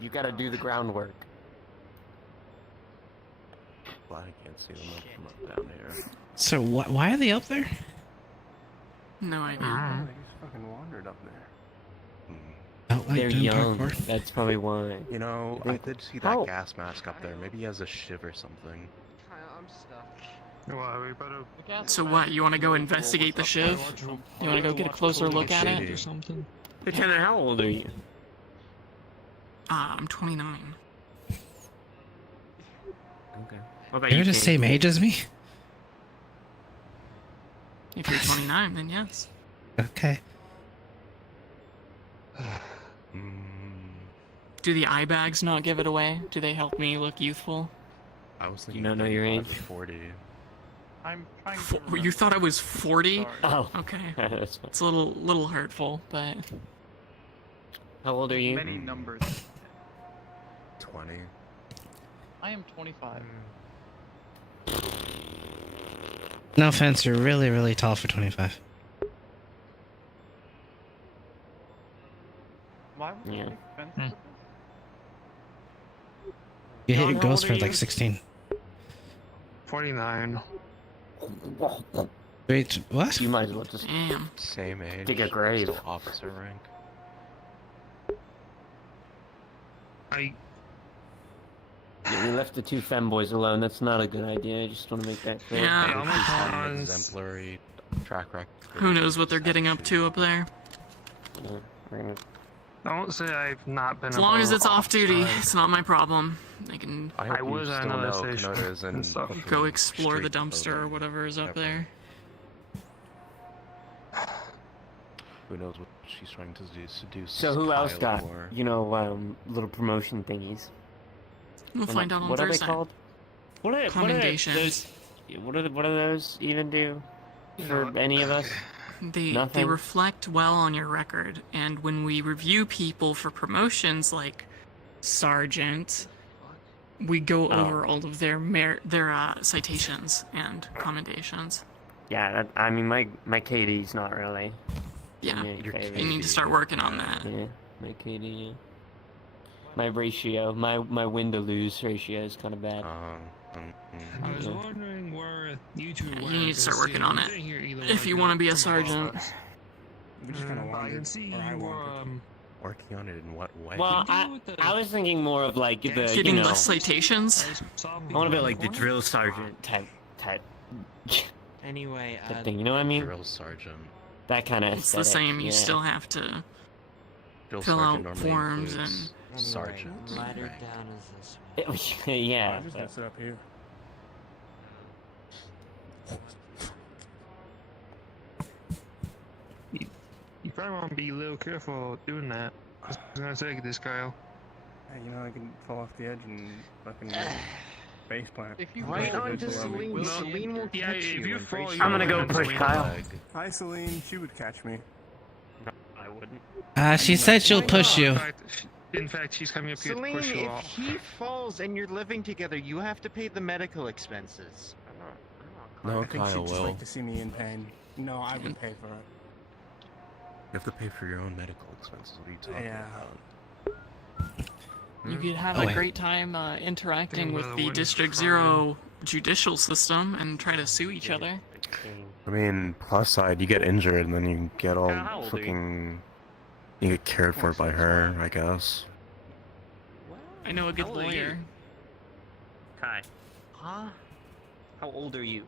You gotta do the groundwork. Well, I can't see them from up down here. So why are they up there? No idea. They just fucking wandered up there. Out like They're doing young. parkour? That's probably why. You know, I I think- did see that How- gas mask up there. Maybe he has a shiv or something. I'm stuck. Well, we better. So what? You want to go investigate the shiv? You want to go get a closer look at it? or something? Lieutenant, how old are you? I'm 29. Okay. What about You're you? the Kate? same age as me? If you're 29, then yes. Okay. Do the eye bags not give it away? Do they help me look youthful? I was You thinking don't know your 35 age? or 40. I'm trying to. You remember. thought I was 40? Sorry. Oh. Okay. That's fine. It's a little hurtful, but How old are you? Many numbers. 20. I am 25. No offense, you're really, really tall for 25. Why would Yeah. that make sense with this? You hit John, your how goals old for are like you? 16. 49. Wait, what? You might as well just damn. Same age. dig a grave. Still officer rank. Yeah, we left the two femboys alone. That's not a good idea. I just want to make that clear. Yeah. Hey, He's had an Almost. exemplary track record. Who knows what they're getting up to up there? Yeah, we're gonna- Don't say I've not been. As long as above it's off duty, five. it's not my problem. They can I, hope I was you at still another know station Kanota's and stuff. fucking go explore the straight dumpster or clothing. whatever is up Never. there. Who knows what she's trying to seduce So who else Kyle got, for. little promotion thingies? We'll find out on What are they Thursday. called? What are Commendations. those? What do those even do for any of us? They Nothing. reflect well on your record, and when we review people for promotions like sergeant, we go Oh. over all of their citations and commendations. Yeah, I mean my KD's not really. Yeah, in your favor. you need to start working on that. Yeah, my KD. Yeah. My ratio, my win to lose ratio is kind of bad. I was Yeah. wondering where you two were. You need to start working on it if you want to be a sergeant. We just kind of I wandered. can see or I you wandered. Working on it in what way? Well, I was thinking more of like the Getting less citations. I want to be like the drill sergeant type Anyway, thing. You know what I mean? Drill sergeant. That kind of. It's the same. You yeah. still have to Drill fill out sergeant normally forms includes and. sergeant. ladder rank. down is this way. Yeah. I'm just gonna sit up here. You probably want to be a little careful doing that. I was gonna say this, Kyle. Hey, you know I can fall off the edge and fucking face plant. If you Right roll onto this, Celine. we'll Celine will Yeah, catch if you you and fall, brace you I'm gonna go won't push swing Kyle. leg. Hi, Celine. She would catch me. I wouldn't. She said she'll push you. In fact, she's coming up here to Celine, push you if off. he falls and you're living together, you have to pay the medical expenses. No, I think Kyle she'd just will. like to see me in pain. No, I would pay for it. You have to pay for your own medical expenses. What are you talking Yeah. about? You could have Oh, a wait. great time interacting Think with about the what is District crime. Zero judicial system and try to sue each other. I mean, plus side, you get injured and then you get all How old are you? fucking. You get cared for by her, I guess. I know a good How old are you? lawyer. Kai, Huh? how old are you?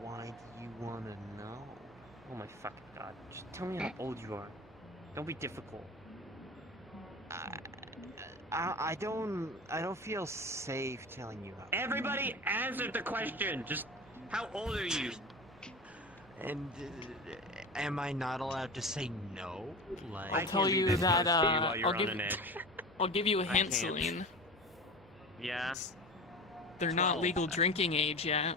Why do you want to know? Oh my fucking god! Just tell me how old you are. Don't be difficult. I don't feel safe telling you how. Everybody answer the question. Just how old are you? And am I not allowed to say no? Like I'll tell you that I'll give you a I hint, can't. Celine. Yeah, They're not 12. legal drinking age yet.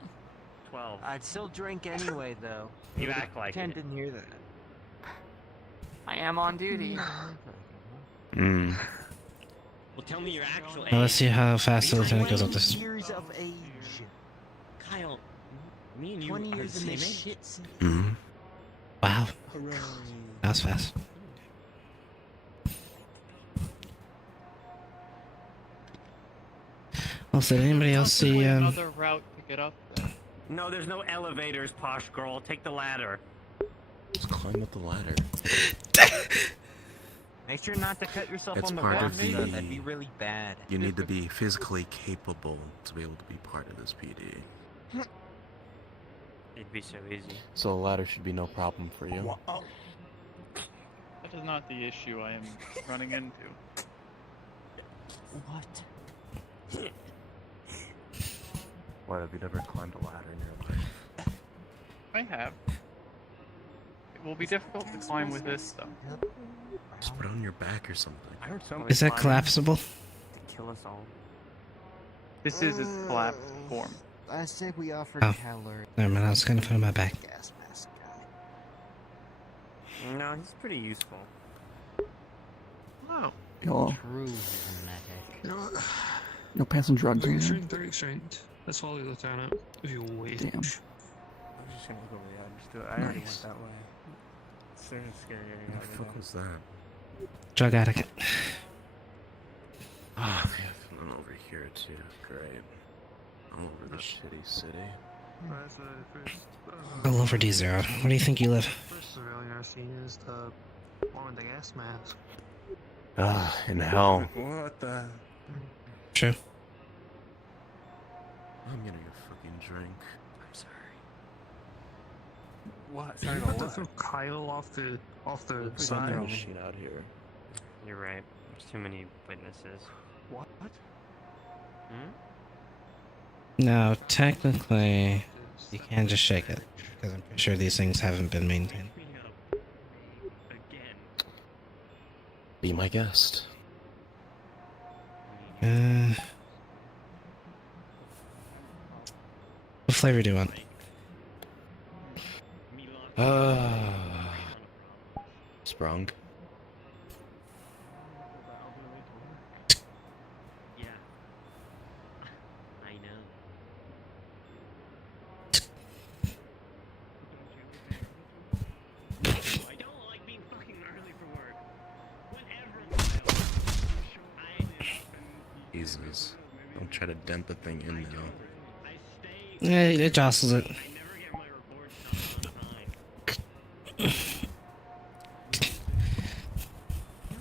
12. I'd still drink anyway, though. You act like Ken it. didn't hear that. I am on duty. Hmm. Well, tell me your actual age. Now let's see how fast the lieutenant goes up this. Years of age. Kyle, me and you 20 are years the in same this age. shit city. Hmm. Wow, that was fast. Also, did anybody else see Another route to get up there. No, there's no elevators, posh girl. Take the ladder. Just climb up the ladder. Make sure not to cut yourself It's on the part rocks, of the- though. That'd be really bad. You need to be physically capable to be able to be part of this PD. It'd be so easy. So a ladder should be no problem for you. That is not the issue I am running into. What? What, have you never climbed a ladder in your life? I have. It will be difficult to climb with this stuff. Just put it on your back or something. I heard something. is that collapsible? To kill us all. This is its collapsed form. I say we offer Oh. Keller Never mind, I was gonna put it on my back. gas mask guy. No, he's pretty useful. Oh, Yo, true, he's a medic. You know what? yo, pass some drugs in here. 30 strength. That's all you look down at. If you wait. Damn. I'm just gonna look over the edge. Do it. I already went Nice. that way. It's a scary area. What the fuck was that? Drug addict. Ah, they have one over here too. Great. All over this shitty city. All over D0. Where do you think you live? First civilian I've seen is the one with the gas mask. Ah, in hell. What the? True. I'm getting a fucking drink. I'm sorry. What? You Sorry, have about to what? throw Kyle off the There's another side. machine out here. You're right. There's too many witnesses. What? Hmm? No, technically, you can't just shake it because I'm pretty sure these things haven't been maintained. Again. Be my guest. What flavor do you want? Sprung. Yeah. I know. I don't like being fucking early for work. Whatever. Jesus. Don't try to dent the thing in now. I stay. Yeah, it jostles it. I never get my reports done on time. No.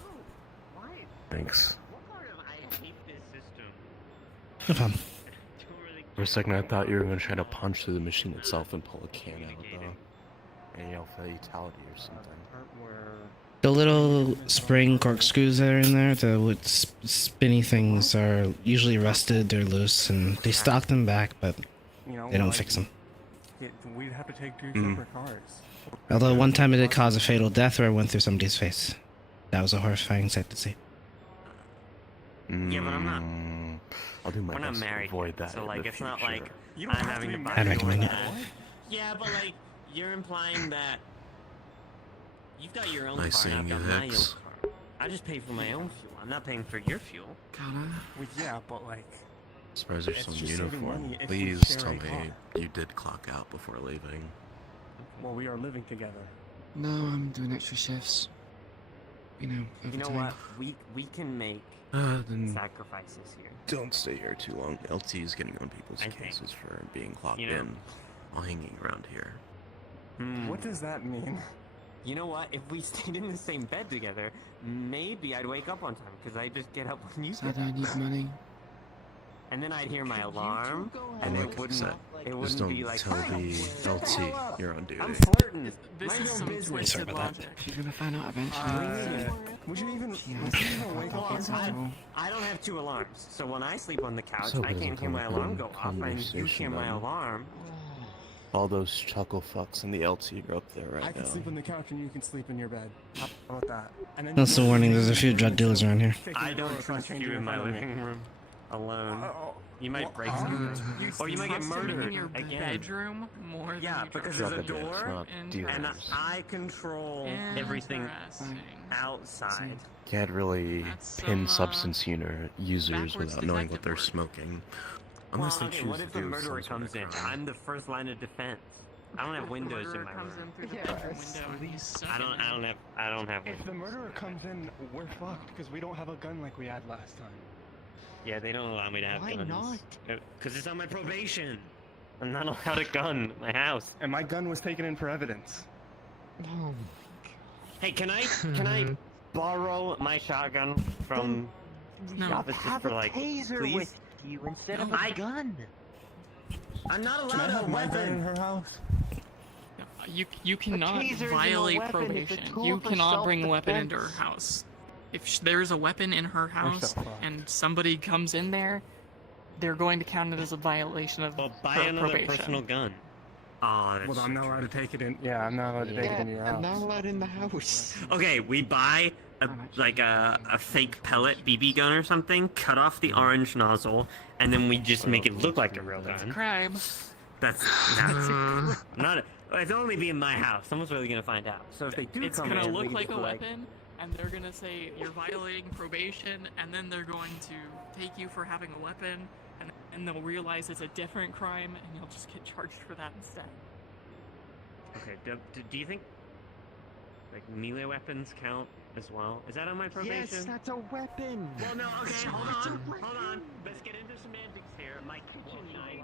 Why? Thanks. What part of I hate this system? No problem. Don't really For a second I thought you were going to try to punch through the machine itself and pull a can out though. And yell fatality or something. The little spring corkscrews that are in there, the wood spinny things, are usually rusted, they're loose, and they stock them back, but You know, they don't like, fix them. We'd have to take two Mm. separate cars. Although one time it did cause a fatal death where I went through somebody's face. That was a horrifying sight to see. Yeah, but I'm not- I'll do my We're not best to married, avoid that so in like the it's not future. like You don't I'm have having to to be buy I'd you recommend it. that. Yeah, but like you're implying that you've got your own Nice car and I've seeing got you, my own Hicks. car. I just pay for my own fuel. I'm not paying for your fuel. Well, yeah, but like, Surprised there's It's some just saving uniform. money if we Please share tell a me car. you did clock out before leaving. well, we are living together. No, I'm doing extra shifts. You know, You know overtime. what? We can make Then sacrifices here. don't stay here too long. LT is getting on people's I think. cases for being clocked You know- in while hanging around here. What does that mean? You know what? If we stayed in the same bed together, maybe I'd wake up on time because I just get up when you So I get up. don't need money. And then I'd hear my alarm, And and like it wouldn't. said, It just wouldn't don't be like, tell "Hey, the shut the hell LT up. you're on duty. I'm flirting. This Mind is your some business. Sorry twisted about that. logic. You're gonna find out eventually. Would you even? Yeah, Would you even wake up on time? I don't have two alarms, so when I sleep on the couch, So I it can't doesn't hear my come alarm from go off, and you conversation, hear my then. alarm. All those chuckle fucks in the LT are up there I right can now. sleep on the couch and you can sleep in your bed. How about that? And then That's a warning, there's a few drug dealers around here. I don't trust you in my living room alone. You might break something, or you might get Trust him murdered in your again. bedroom more than Yeah, you because trust there's a Drug addicts, door, not and- dealers. and I control everything Interesting. outside. Can't really That's pin some, substance users backwards without knowing what detective they're work. smoking. Unless Well, they okay, choose what to if the do murderer some comes sort in? of crime. I'm the first line of defense. I don't have windows in my comes room. in through the bedroom window and he's sucking I don't have If the windows. murderer comes in, we're fucked because we don't have a gun like we had last time. Yeah, they don't allow me to have Why guns. not? Because it's on my probation. I'm not allowed a gun in my house. And my gun was taken in for evidence. Oh. Hey, can I borrow my shotgun from No. the office just Have for a like, taser please? with you instead of a I- gun. I'm not Can I allowed a have my gun in weapon. her house? You cannot taser isn't a violate weapon, it's a probation. tool You for cannot bring a weapon into her self-defense. house. If there's a weapon in her house so fucked. and somebody comes in there, they're going to count it as a violation of Well, buy her another probation. personal gun. Oh, that's Well, I'm not allowed to take it in. Yeah, I'm not allowed to take it in your I'm house. not allowed in the house. Okay, we buy a fake pellet BB gun or something, cut off the orange nozzle, and then we just make it look like a real gun. Crime. That's not. It's only be in my house. Someone's really gonna find out. So if they do It's come gonna in, we look can like just a be weapon, and they're gonna say you're violating probation, and then they're going to take you for having a weapon, and they'll realize it's a different crime, and you'll just get charged for that instead. Okay. Do you think like melee weapons count as well? Is that on my probation? Yes, that's a weapon. Well, no. Okay, hold on. Let's get into semantics here. My kitchen knife.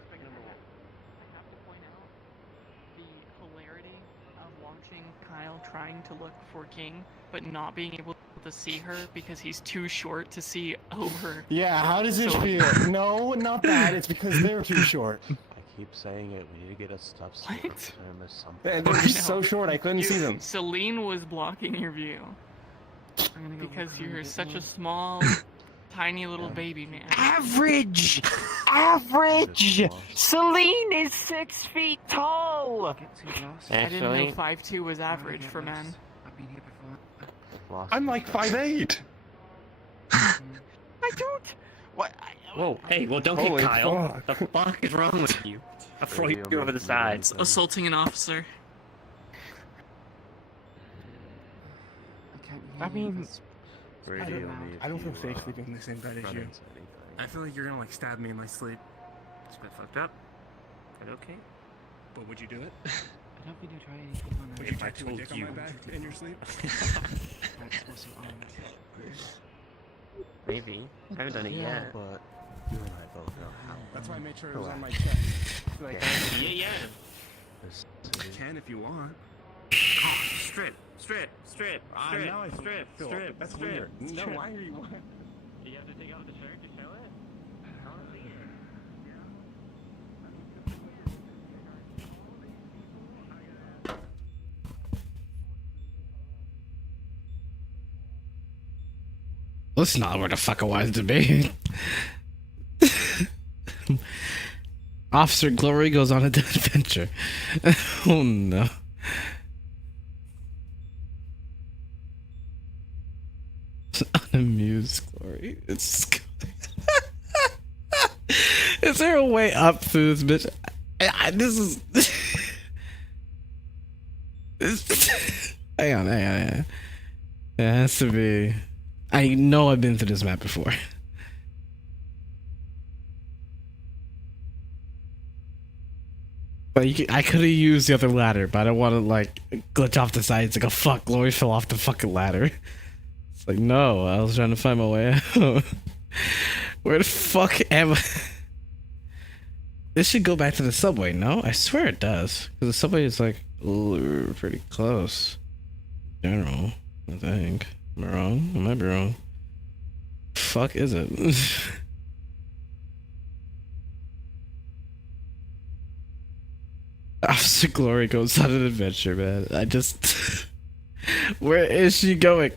I have to point out the hilarity of watching Kyle trying to look for King, but not being able to see her because he's too short to see over. Yeah, how does it So- feel? No, not that. It's because they're too short. I keep saying it. We need to get a stub What? term or something. And they're just so short, I couldn't see them. Celine was blocking your view because you're such a small, tiny little baby man. Average! Average! Celine is 6 feet tall! I didn't know Actually, 5'2" was average for men. I've been here before. I'm like 5'8". I don't. What? whoa, hey, well, don't Holy hit Kyle. fuck. The fuck is wrong with you? I'll throw you over the sides. Assaulting an officer. I can't hear I you. mean, That's Radio me I don't if feel you, safe sleeping in the same bed as run you. into anything. I feel like you're gonna like stab me in my sleep. It's a bit fucked up. But okay. But would you do it? I don't think I try anything on Would it. you If I tattoo a told dick on you. my back in your sleep? That's also on. Maybe. I haven't done it Yeah, yet. but you and I both know how. That's why I made sure it was on my chest. Like, Yeah. This I can if you want. Strip. Now I feel that's weird. No, strip. why are you? You have to take off the shirt to show it? I wanna see it. That's not where the fuck I wanted to be. Officer Glory goes on an adventure. Oh no. Unamused Glory. It's Is there a way up through this bitch? This is hang on. It has to be. I know I've been through this map before. But I could have used the other ladder, but I don't want to like glitch off the side. It's like, oh fuck, Glory fell off the fucking ladder. It's like, no, I was trying to find my way out. Where the fuck am I? This should go back to the subway, no? I swear it does. Because the subway is like, ooh, pretty close. In general, I think. Am I wrong? I might be wrong. Fuck is it? Sister Glory goes on an adventure, man. I just. Where is she going?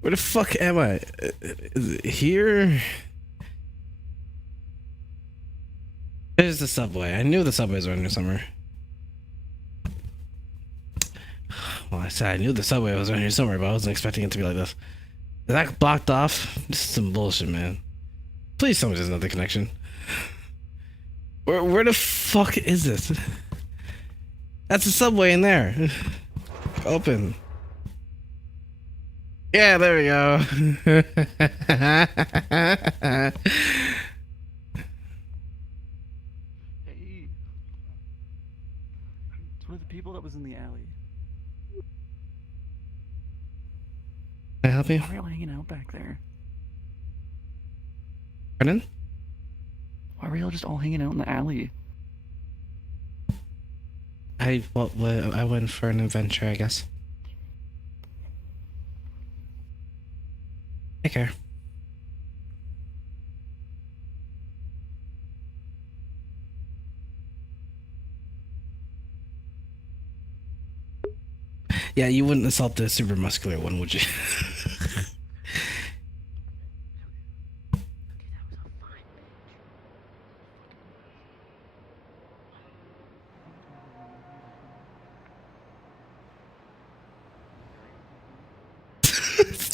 Where the fuck am I? Is it here? There's the subway. I knew the subways were in the summer. Well, I said I knew the subway was around here somewhere, but I wasn't expecting it to be like this. Is that blocked off? This is some bullshit, man. Please tell me there's another connection. Where the fuck is this? That's a subway in there. Open. Yeah, there we go. Hey. It's one of the people that was in the alley. Can I help you? Why are you all hanging out back there? Pardon? Why were y'all just all hanging out in the alley? I went for an adventure, I guess. Take care. Yeah, you wouldn't assault the super muscular one, would you?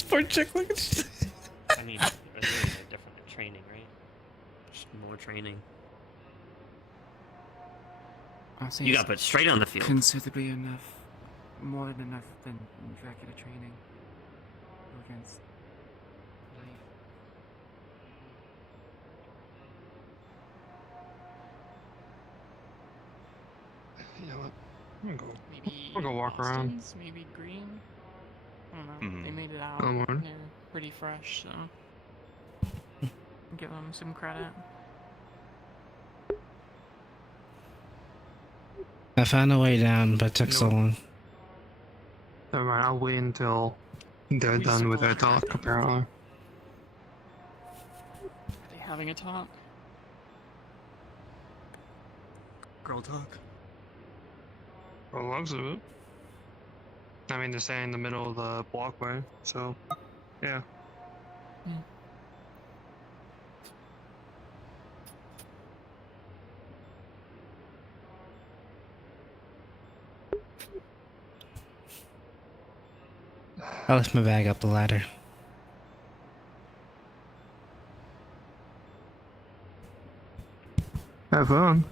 Poor chick, look at you. I mean, it's really no different than training, right? Just more training. I'll say You it's got put straight on the field. considerably enough, more than enough than regular training against life. You know what? I'm gonna go. Maybe I'll go walk around. Boston's, maybe green. I don't know. Mhm. They made it out. Come on. They're pretty fresh, so give them some credit. I found a way down, but it took so No. long. Never mind. I'll wait until they're done with their talk. Apparently. Are they having a talk? Girl talk. Well, looks of it. I mean, they're staying in the middle of the walkway, so yeah. I left my bag up the ladder. Have fun.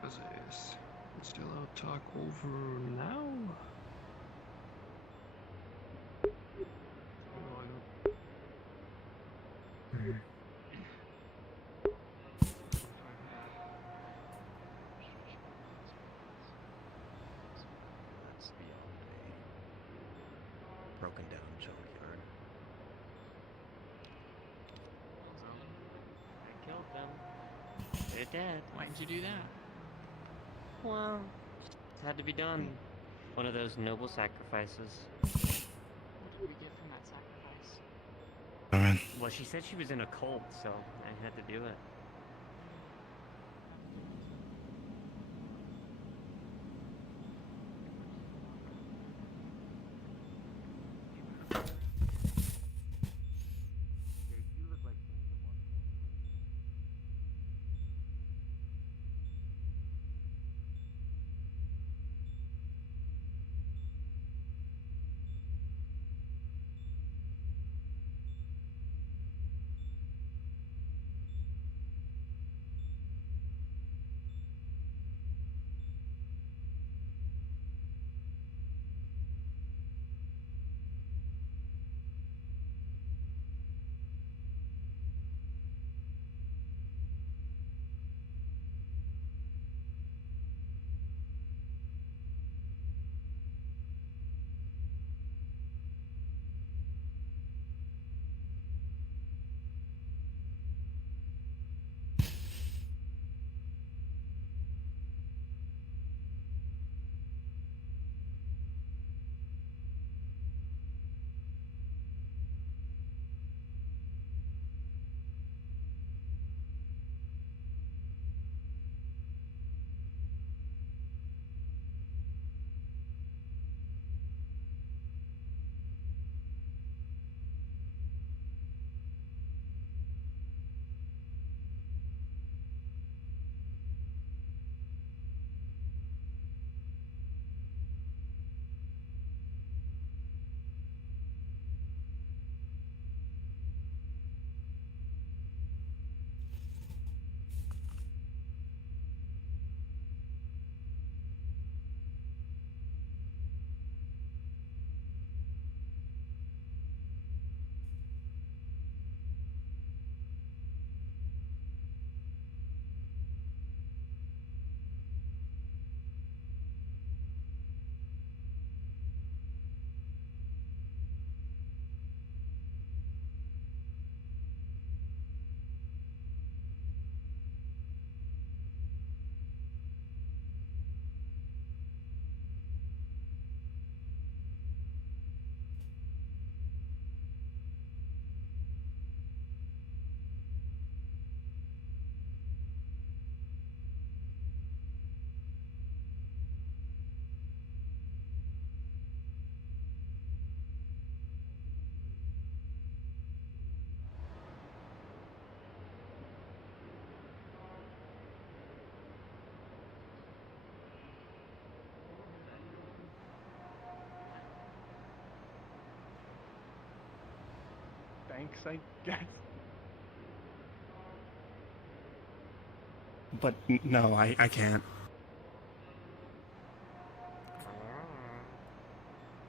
What's this? Still out talk over now? That's beyond a broken down junkyard. I killed them. They're dead. Why'd you do that? Well, it had to be done. One of those noble sacrifices. What did we get from that sacrifice? Alright. Well, she said she was in a cult, so I had to do it. You look like someone that wants to thanks, I guess. But no, I can't.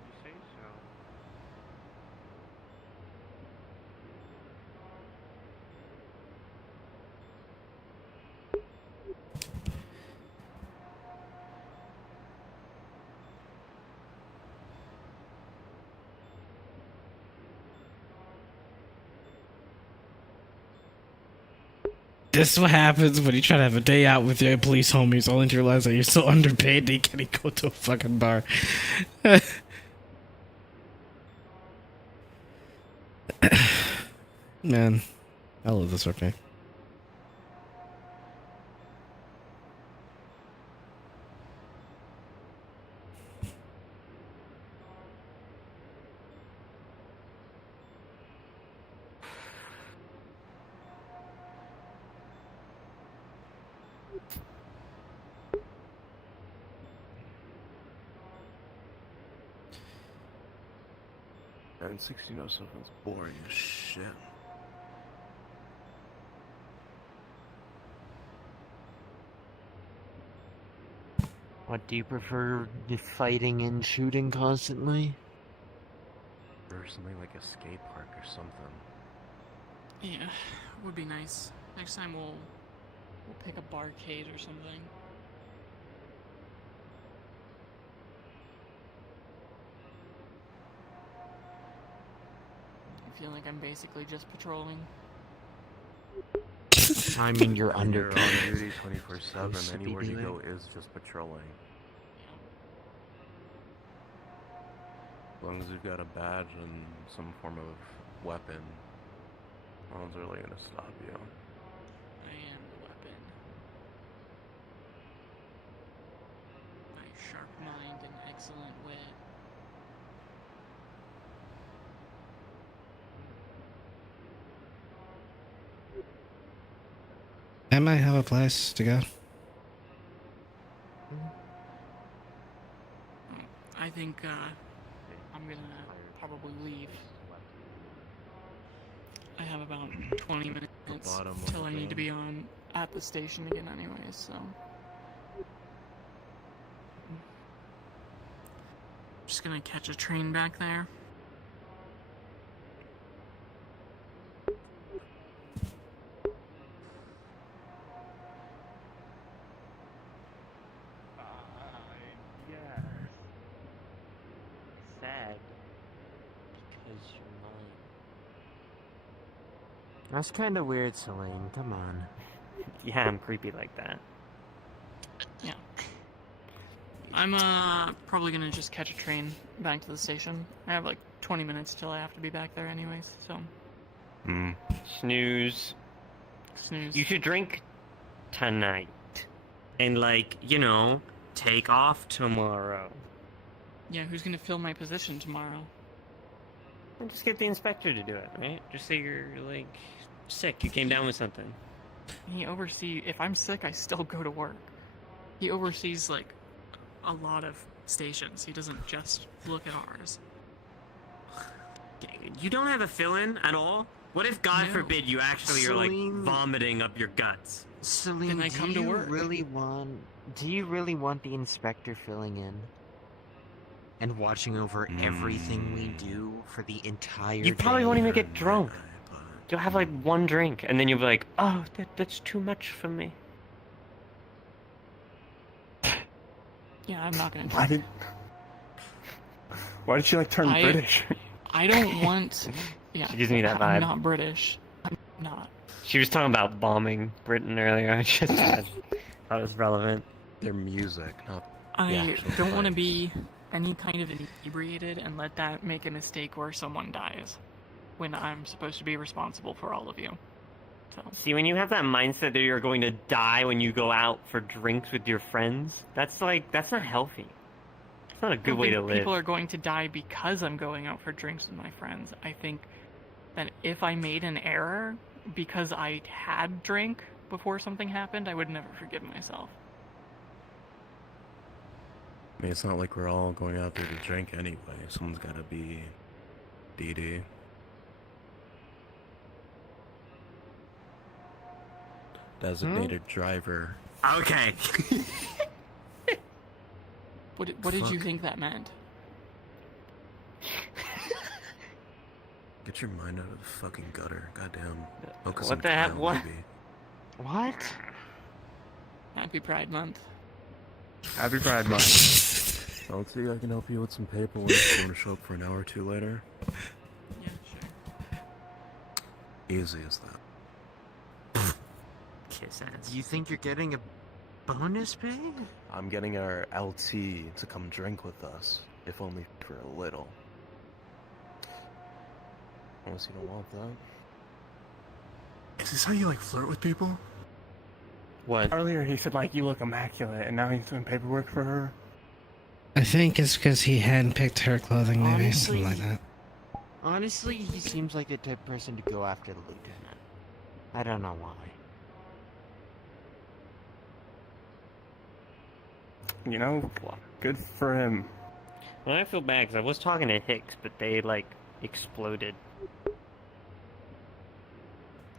You say so. This is what happens when you try to have a day out with your police homies, only to realize that you're so underpaid that you can't even go to a fucking bar. Man, I love this RP. And 1607 is boring as shit. What do you prefer, the fighting and shooting constantly? Or something like a skate park or something. Yeah, would be nice. Next time we'll pick a barcade or something. I feel like I'm basically just patrolling. I mean, you're And you're underpaid. on duty 24/7. Supposed to be Anywhere you doing. go is just patrolling. As long as you've got a badge and some form of weapon, no one's really gonna stop you. I am the weapon. My sharp mind and excellent wit. I might have a place to go. I think I'm gonna probably leave. I have about 20 minutes bottom of till the I need to game. be on at the station again anyways, so. Just gonna catch a train back there. Yes. Sad. Because you're mine. That's kind of weird, Celine. Come on. Yeah, I'm creepy like that. Yeah. I'm probably gonna just catch a train back to the station. I have like 20 minutes till I have to be back there anyways, so Snooze. snooze. You should drink tonight. And, like, you know, take off tomorrow. Yeah, who's gonna fill my position tomorrow? And just get the inspector to do it, right? Just say you're, like, sick. You came down with something. If I'm sick, I still go to work. He oversees, like, a lot of stations. He doesn't just look at ours. You don't have a fill-in at all? What if, God No. forbid, you actually are, like, Celine- vomiting up your guts? Celine, Then I come to work. Do you really want the inspector filling in? And watching over everything we do for the entire You probably day? won't even get drunk. You'll have, like, one drink, and then you'll be like, oh, that's too much for me. Yeah, I'm not gonna Why drink. did she like turn I- British? I don't want... Yeah, She gives me that I'm vibe. not British. I'm not. She was talking about bombing Britain earlier. I just thought it was relevant. Their music, not I the actual don't want to fight. be any kind of inebriated and let that make a mistake where someone dies when I'm supposed to be responsible for all of you. So, See, when you have that mindset that you're going to die when you go out for drinks with your friends, that's not healthy. It's not a I good don't way think to live. people are going to die because I'm going out for drinks with my friends. I think that if I made an error because I had drink before something happened, I would never forgive myself. I mean, it's not like we're all going out there to drink anyway. Someone's gotta be DD. designated driver. Okay. What did you think that meant? Get your mind out of the fucking gutter. Goddamn. Focus What on the heck? Kyle, What? baby. What? Happy Pride Month. Happy Pride Month. I'll see. I can help you with some paperwork. You want to show up for an hour or two later? Yeah, sure. Easy as that. Kiss ass. You think you're getting a bonus pay? I'm getting our LT to come drink with us, if only for a little. Unless you don't want that. Is this how you like flirt with people? What? Earlier he said like you look immaculate, and now he's doing paperwork for her. I think it's because he handpicked her clothing, maybe Honestly- something like that. Honestly, he seems like the type of person to go after the lieutenant. I don't know why. You know, good for him. Well, I feel bad because I was talking to Hicks, but they like exploded.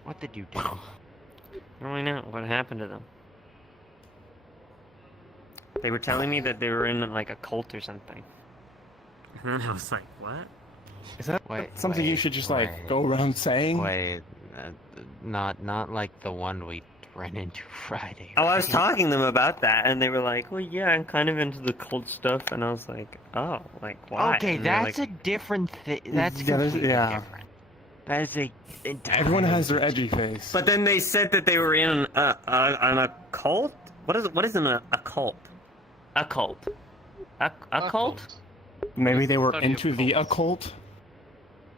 What did you do? I don't really know what happened to them. They were telling me that they were in like a cult or something. And I was like, what? Is that Wait, something you wait, should just wait. like go around saying? Wait, not like the one we ran into Friday. Oh, I was right? talking to them about that, and they were like, well, yeah, I'm kind of into the cult stuff, and I was like, oh, like, why? Okay, And they're that's like, a different thing. That's Yeah, there's- completely yeah. different. That is a. Everyone has their entirely edgy face. But then they said that they were in a cult? What is in a cult? A cult? A cult? Maybe they were Study of into the cults. occult.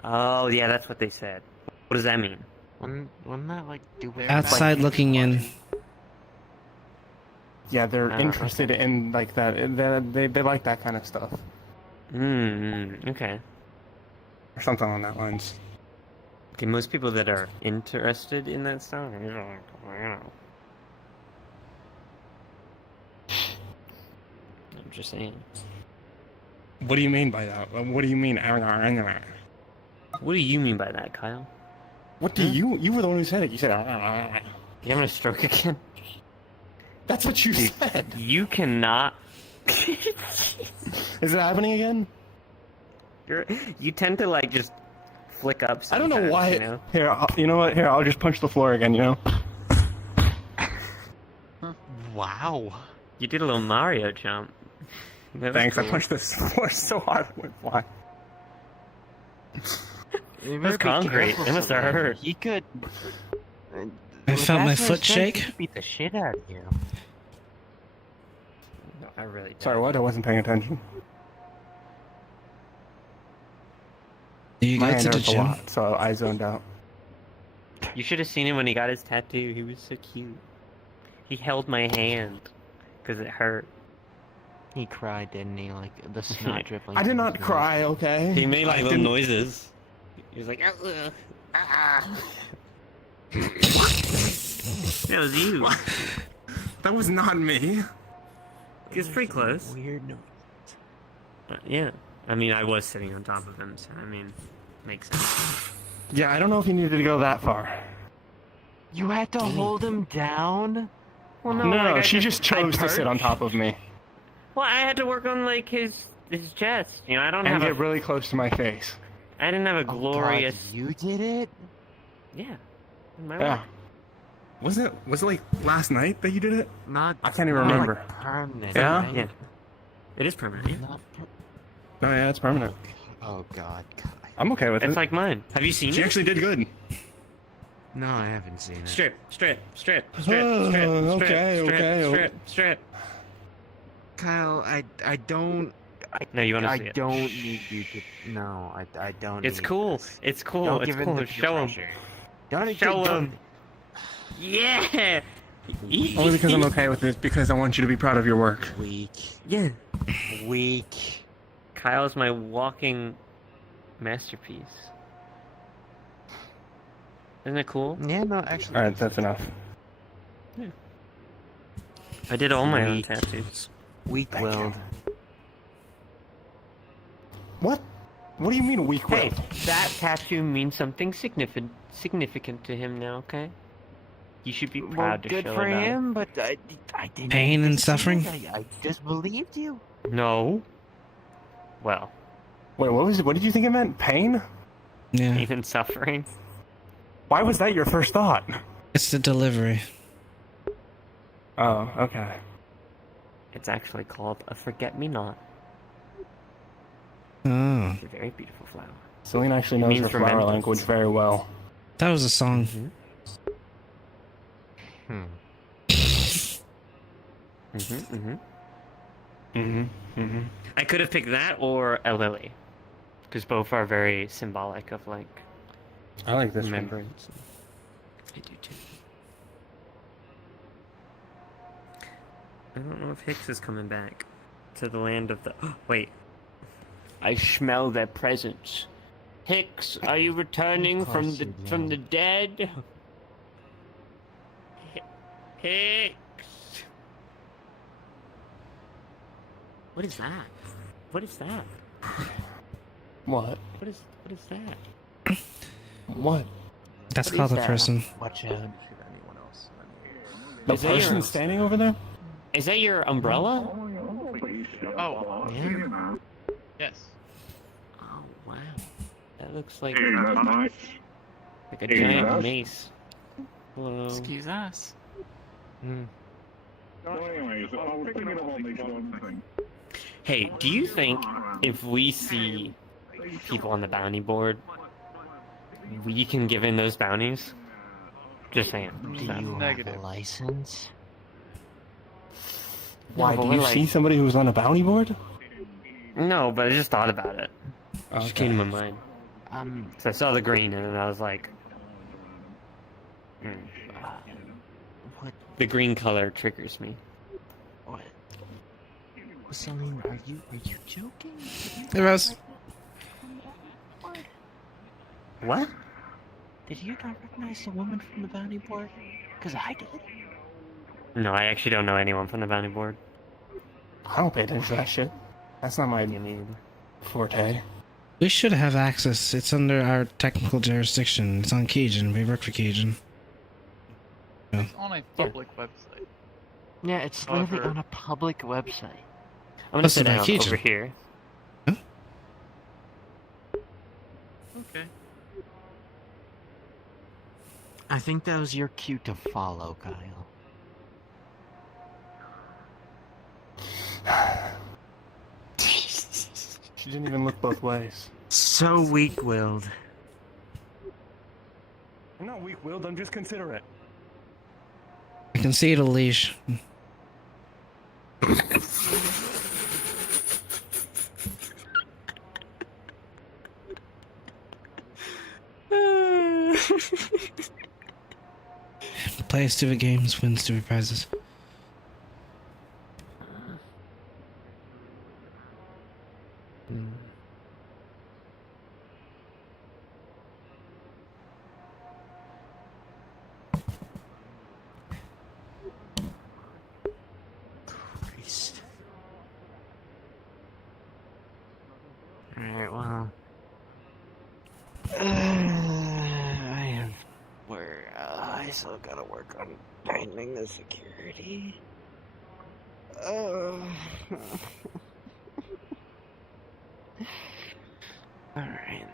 Oh, yeah, that's what they said. What does that mean? Wouldn't that like do with Outside looking in. Yeah, they're Ah, interested in like that. They like that kind of stuff, Okay. or something on that lines. Okay, most people that are interested in that stuff, you know. I'm just saying. What do you mean by that? What do you mean? What do you mean by that, Kyle? What do you were the one who said it. You said. You having a stroke again? That's what you said. You cannot. Is it happening again? You tend to like just flick up. I don't know sometimes, why. You know? Here, you know what? Here, I'll just punch the floor again. You know. Wow. You did a little Mario jump. That was Thanks. I cool. punched this floor so hard it went flying. You That's better be concrete. careful It must have somewhere. hurt. He could. I felt my That's foot strength, he shake. could beat the shit out of you. No, I really don't. Sorry, what? I wasn't paying attention. Do you My go hand to the hurts a gym? lot, so I zoned out. You should have seen him when he got his tattoo. He was so cute. He held my hand because it hurt. He cried, didn't he? Like the snot dripping. I did from not his cry. Okay. He made like I little didn't- noises. He was like, ah. That was you. That was not me. He was pretty close. nose. Weird noise. Yeah. I mean, I was sitting on top of him, so I mean, makes sense. Yeah, I don't know if you needed to go that far. You had to hold him down. Well, No, like, I she just chose to sit on perched. top of me Well, I had to work on like his chest. You know, I don't and have get a. really close to my face. I didn't have a Oh, God, glorious. you did it. Yeah. My Yeah. work. Was it like last night that you did it? Not. I can't even not, remember. Like, permanent. Yeah? right? Yeah. It is permanent. Yeah. Not per- Oh yeah, it's permanent. oh God. I'm okay with It's it. like mine. Have you seen She it? actually did good. No, I haven't seen it. Strip. Okay, Strip. Kyle, I don't. No, you want to I see it? don't need you to. No, I don't. It's need cool. this. It's cool. Don't It's give in cool. to peer Show him. pressure. Don't Show don't- him. Yeah. Only because I'm okay with it, because I want you to be proud of your work. Weak. Yeah. Weak. Kyle's my walking masterpiece. Isn't it cool? Yeah, no, actually. All right, that's enough. I did all my own Weak. tattoos. Weak-willed. What? What do you mean weak Hey, willed? that tattoo means something significant to him now, okay? You should be Well, proud to good show for that. him, but I didn't. Pain and understand. suffering? I just believed you. No. Well, Wait, what was it? What did you think it meant? Pain? Yeah. pain and suffering. Why was that your first thought? It's the delivery. Oh, okay. It's actually called a forget-me-not. Oh. It's a very beautiful flower. Celine actually It knows means her flower remembrance. language very well. That was a song. Hmm. I could have picked that or a lily, because both are very symbolic of like I like this one. remembrance. I do too. I don't know if Hicks is coming back to the land of the. Wait. I smell their presence. Hicks, are you returning Of course from you the do. dead? Hicks. What is that? What is that? What? What is that? What? That's What called is a that? person. Watch out. Anyone else? The Is that person your- standing over there? Is that your umbrella? Oh. Yes. Oh wow. That looks like a giant mace. Hello. Excuse us. Hey, do you think if we see people on the bounty board, we can give in those bounties? Just saying. Do you have a Negative. license? Why? but Do we're you like- see somebody who's on a bounty board? No, but I just thought about it. It just came to my mind. So I saw the green and then I was like, What? the green color triggers me. What? Celine, are you joking? Hey, Rose. What? Did you not recognize the woman from the bounty board? Because I did. No, I actually don't know anyone from the bounty board. I don't pay attention to that shit. That's not my Yeah, me neither. forte. We should have access. It's under our technical jurisdiction. It's on Cajun. We work for Cajun. It's on a public website. Yeah, it's literally However- on a public website. I'm gonna Posted sit by down Keaton. over here. Okay. I think that was your cue to follow, Kyle. She didn't even look both ways. So weak-willed. I'm not weak-willed, I'm just considerate. I can see the leash. Play stupid games, win stupid prizes. Christ. Alright, well. I still gotta work on tightening the security. Alright.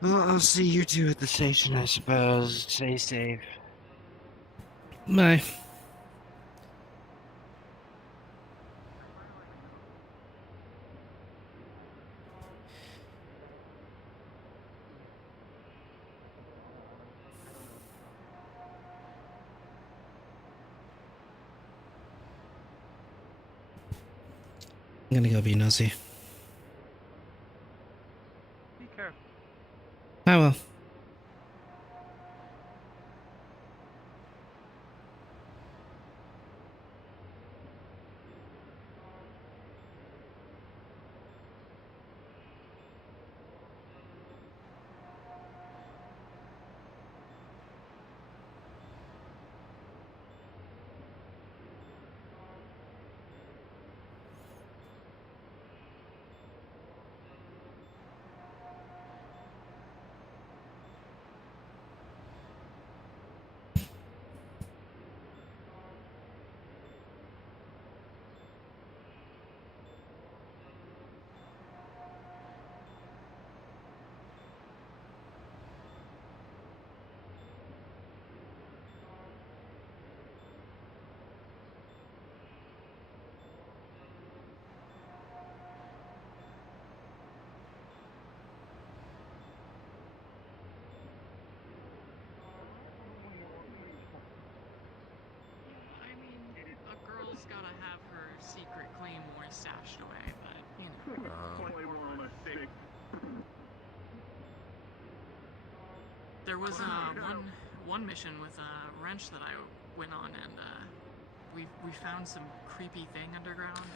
Well, I'll see you two at the station, I suppose. Stay safe. Bye. I'm gonna go be nosy. Be careful. I will. stashed away, but you know. There was one mission with a wrench that I went on, and we found some creepy thing underground.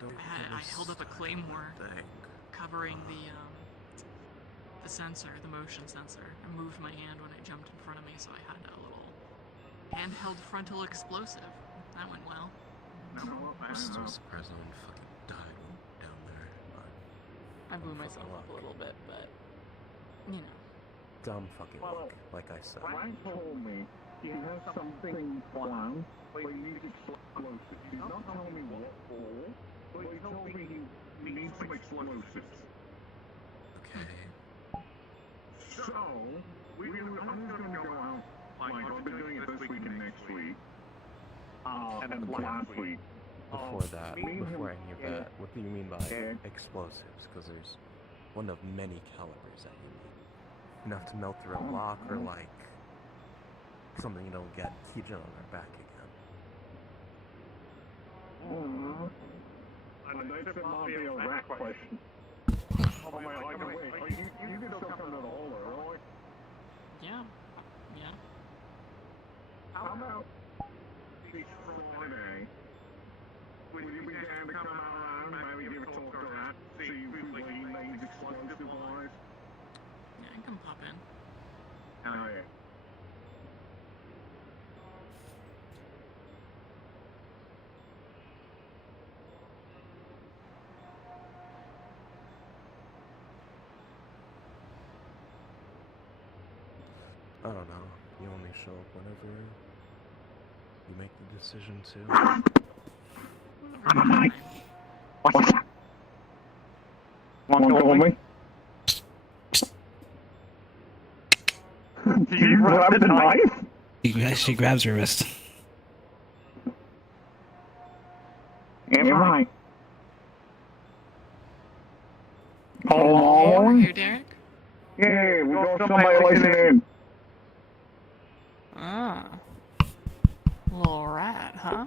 I held up a claymore covering the sensor, the motion sensor. I moved my hand when it jumped in front of me, so I had a little handheld frontal explosive. That went well. I'm still surprised no one fucking died down there. I blew myself up a little bit, but you know. Dumb fucking luck, like I said. Frank told me he has something planned, but he needs explosives. He's not telling me what for, but he told me he needs some explosives. Okay. So, I'm just going to go out, like, I've been doing it this week and next week, and last week. Before that, before any of that, what do you mean by explosives? Because there's one of many calibers that you need. Enough to melt through a lock, or like something you don't get Kijun on our back again. And this might be a rat question. Oh man, I can wait. You can still come to the holder, right? Yeah. How about this Friday? Will you be down to come around, maybe give a talk to that, see what he needs explosive-wise? Yeah, I can pop in. Oh yeah. I don't know. You only show up whenever you make the decision to. What's that? Want to hold me? Did you grab the knife? She grabs her wrist. Yeah, right. Over here, Derek? Yeah, we got somebody listening in. Ah. Little rat, huh?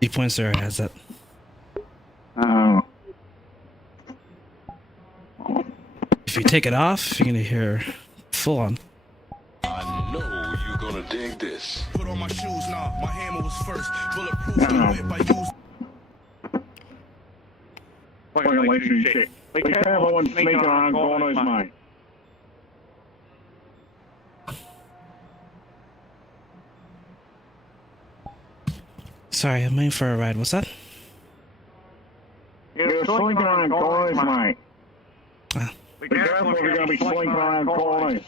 He points to her headset. Oh. If you take it off, you're gonna hear full on. I know you're gonna dig this. Put on my shoes now. My hammer was first. Bulletproof if I use. Relationship. Be careful when sneaking around corners, mate. Sorry, I'm waiting for a ride. What's that? You're slinking around corners, mate. Be careful if you're going to be slinking around corners.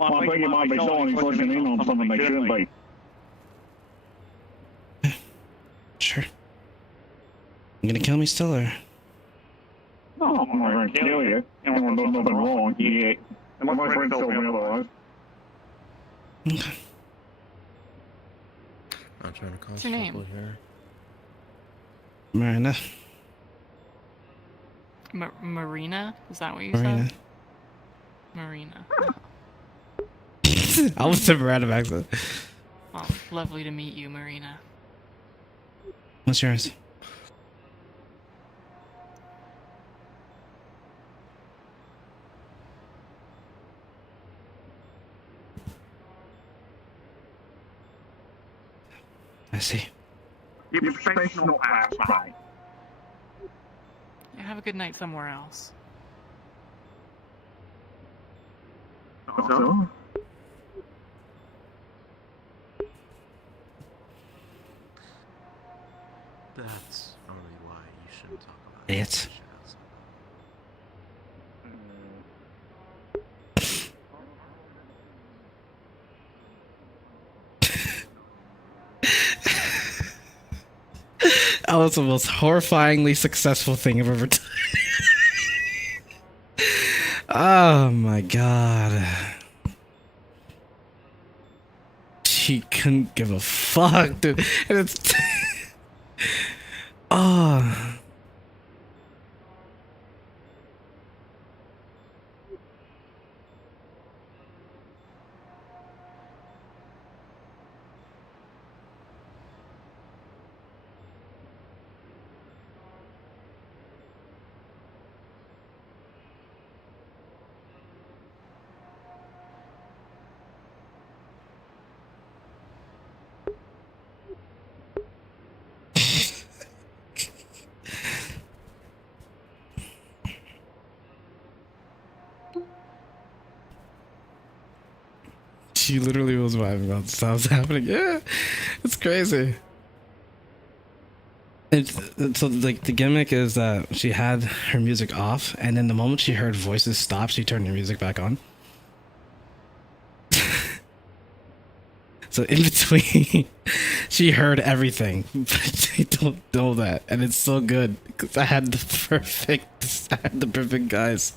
I think you might be someone who's listening in on something they shouldn't be. Sure. You gonna kill me still, or? No, I'm not going to kill you. Anyone does nothing wrong, yeah. And my friend told me otherwise. Okay. I'm trying to cause What's your name? trouble here. Marina. Marina? Is that what you Marina. said? Marina. I was a random accent. Oh, lovely to meet you, Marina. What's yours? I see. You're professional ass, mate. Yeah, have a good night somewhere else. So? That's probably why you shouldn't talk about It. shit outside. That was the most horrifyingly successful thing I've ever done. Oh my god. She couldn't give a fuck, dude. And it's. Oh. She literally was vibing while this was happening. Yeah, it's crazy. It's so like the gimmick is that she had her music off, and then the moment she heard voices stop, she turned her music back on. So in between, she heard everything, but they don't know that, and it's so good because I had the perfect guys.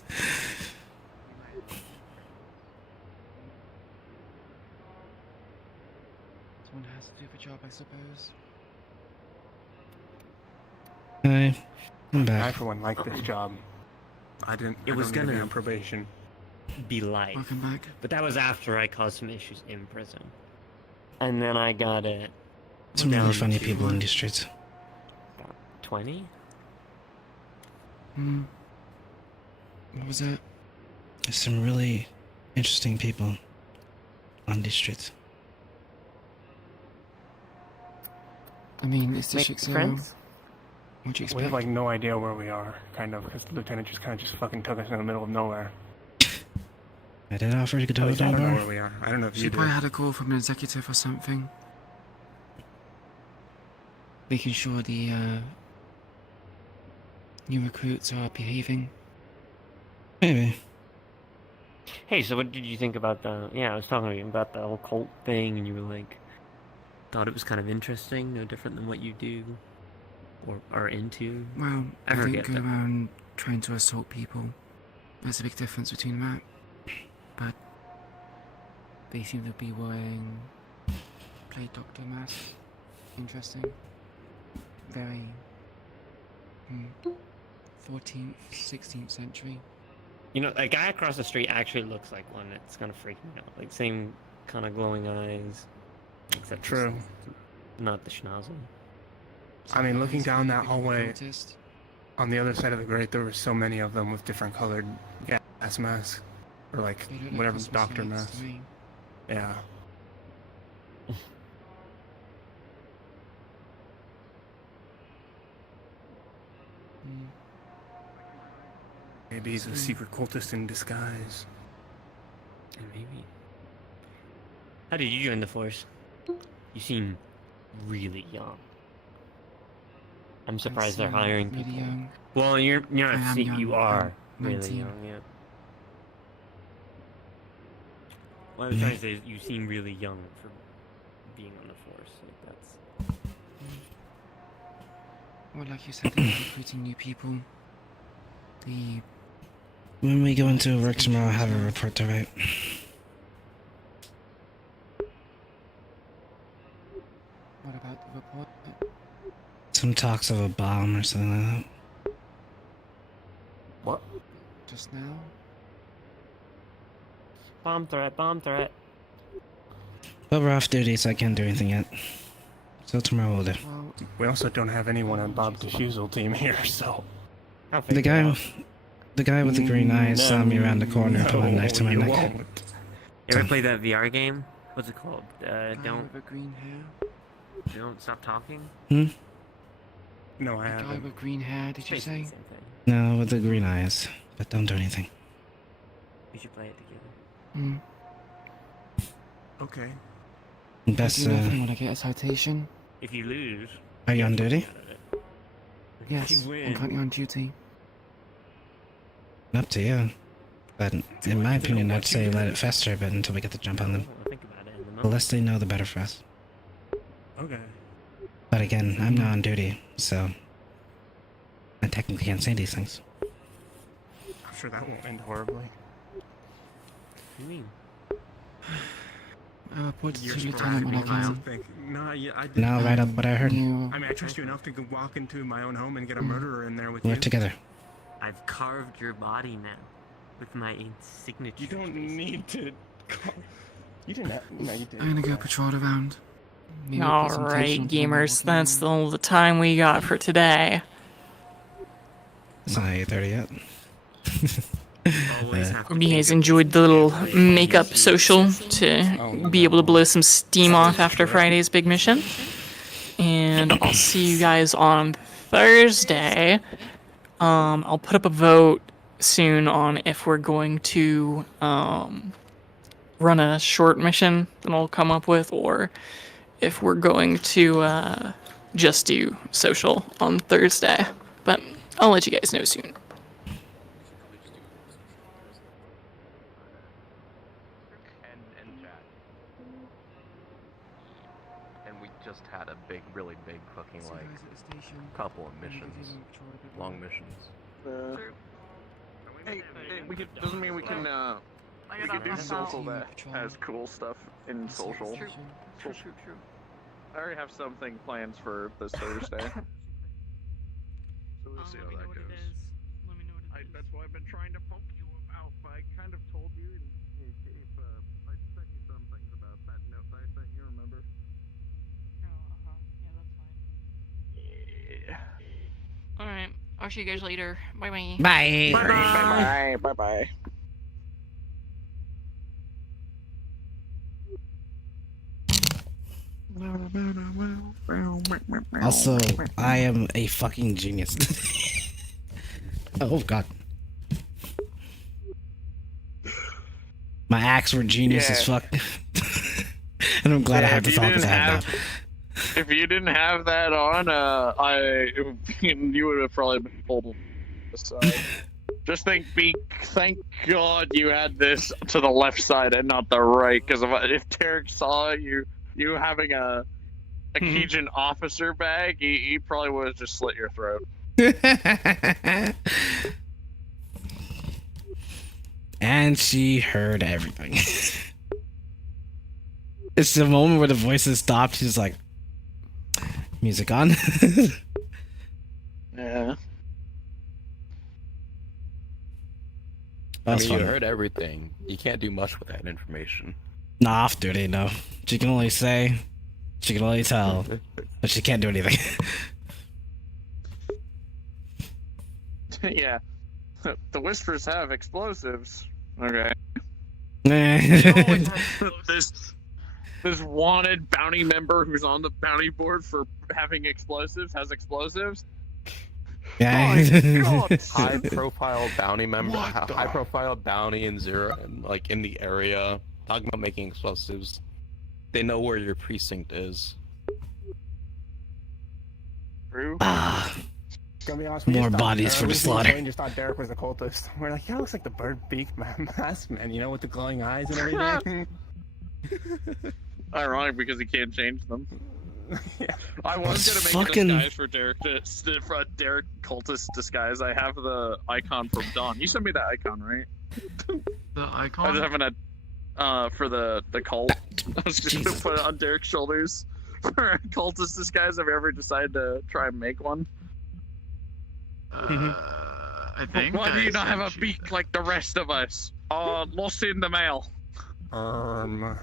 Someone has to do the job, I suppose. Hi, I'm I back. for one like this job. I didn't. It I was don't need to be gonna- on probation. Be life. Welcome back. But that was after I caused some issues in prison. And then I got it Some really down funny to people in these streets. about 20. What was that? There's some really interesting people on these streets. I mean, it's Make District Zero. friends? What'd you We expect? have like no idea where we are, kind of, because the lieutenant just kind of just fucking took us in the middle of nowhere. I did offer to go At to least a I don't know bar. where we are. I don't know if She you do. probably had a call from an executive or something. Making sure the new recruits are behaving. Maybe. Hey, so what did you think about the... Yeah, I was talking to you about the whole cult thing, and you were like... Thought it was kind of interesting, no different than what you do. Or are into. Well, I I forget didn't go that. around trying to assault people. There's a big difference between that. But they seem to be wearing play doctor masks. Interesting. Very 14th, 16th century. You know, a guy across the street actually looks like one. It's kind of freaking me out. Like, same kind of glowing eyes. Except True. not the schnozzle. I mean, looking down that hallway, Cultist. on the other side of the grate, there were so many of them with different colored gas masks. Or like, They look like whatever, Christmas doctor lights masks. to me. Yeah. Maybe he's a secret cultist in disguise. Maybe. How did you join the force? You seem really young. I'm surprised they're seem hiring really people. young. Well, you're I not. am young, You are I'm really 19. young. Yeah. What I was trying to say is you seem really young for being on the force. Like that's. Well, like you said, they're recruiting new people. The When we go into work tomorrow, I have a report to write. what about the report? Some talks of a bomb or something like that. What? Just now? Bomb threat. Bomb threat. But we're off duty, so I can't do anything yet. So tomorrow we'll do. Well, We also don't have anyone on Bob Diffusal team here, so. I'll The figure it guy, out. the guy with the green eyes saw me around the corner and put a knife to my you neck. won't. You ever play that VR game? What's it called? guy Don't with green hair. stop talking. Hmm? No, I The guy haven't. with green hair, did you Basically say? the same thing. No, with the green eyes. But don't do anything. We should play it together. Hmm. Okay. Best, Do nothing when I get a citation. If you lose, are you on get duty? something out of it. If Yes, you I'm win, currently on duty. Up to you. But in my opinion, I'd say let it fester a bit until we get the jump on them. I'll think about it in the The moment. less they know, the better for us. Okay. But again, I'm not on duty, so I technically can't say these things. I'm sure that won't end horribly. What do you mean? I report to You're the surprised lieutenant when I me, I can. think. No, yeah, I did. And I'll write up what I heard. You, I mean, I trust you enough to go walk into my own home and get a Mm. murderer in there with Work you. together. I've carved your body now with my signature. You don't need to. You didn't have. No, you didn't. I'm gonna go patrol around. Maybe I'll put some Alright, tension on gamers, someone that's walking all the time we got for today. It's not 8:30 yet. Always have to Hope you think guys of enjoyed the little makeup social to be able to blow some steam off after Friday's big mission. And I'll see you guys on Thursday. I'll put up a vote soon on if we're going to run a short mission that I'll come up with, or if we're going to just do social on Thursday. But I'll let you guys know soon. And chat. And we just had a really big fucking couple of missions, long missions. Hey, we could, doesn't mean we can do social that has cool stuff in social. True. I already have something planned for this Thursday. So we'll see how that goes. That's why I've been trying to poke you about, but I kind of told you if I sent you some things about that note that I sent you, remember? Yeah. Alright, I'll see you guys later. Bye-bye. Bye. Bye-bye. Bye-bye. Also, I am a fucking genius. Oh god. My acts were genius as fuck. And I'm glad I have the thought I have now. If you didn't have that on, you would have probably been pulled aside. Just thank God you had this to the left side and not the right, because if Derek saw you having a Keijin officer bag, he probably would have just slit your throat. And she heard everything. It's the moment where the voices stopped. She's like, music on. Yeah. I That's mean, you fun. heard everything. You can't do much with that information. Nah, off duty, no. She can only say, she can only tell, but she can't do anything. Yeah. The Whispers have explosives. Okay. This wanted bounty member who's on the bounty board for having explosives has explosives. High profile bounty member, high profile bounty in zero, and like in the area, talking about making explosives. They know where your precinct is. True. Gonna be honest, More bodies for the slaughter. We just thought Derek was a cultist. We're like, yeah, looks like the bird beak mask man, you know, with the glowing eyes and everything. Ironic because he can't change them. Yeah. I was That's gonna make fucking- a disguise for for a Derek cultist disguise. I have the icon from Dawn. You sent me that icon, right? The I icon? was having a for the cult. I was just gonna put it on Derek's shoulders for a cultist disguise. Have you ever decided to try and make one? I think. Why do you not have a sent you beak like the rest of us? Lost in the mail. Yeah.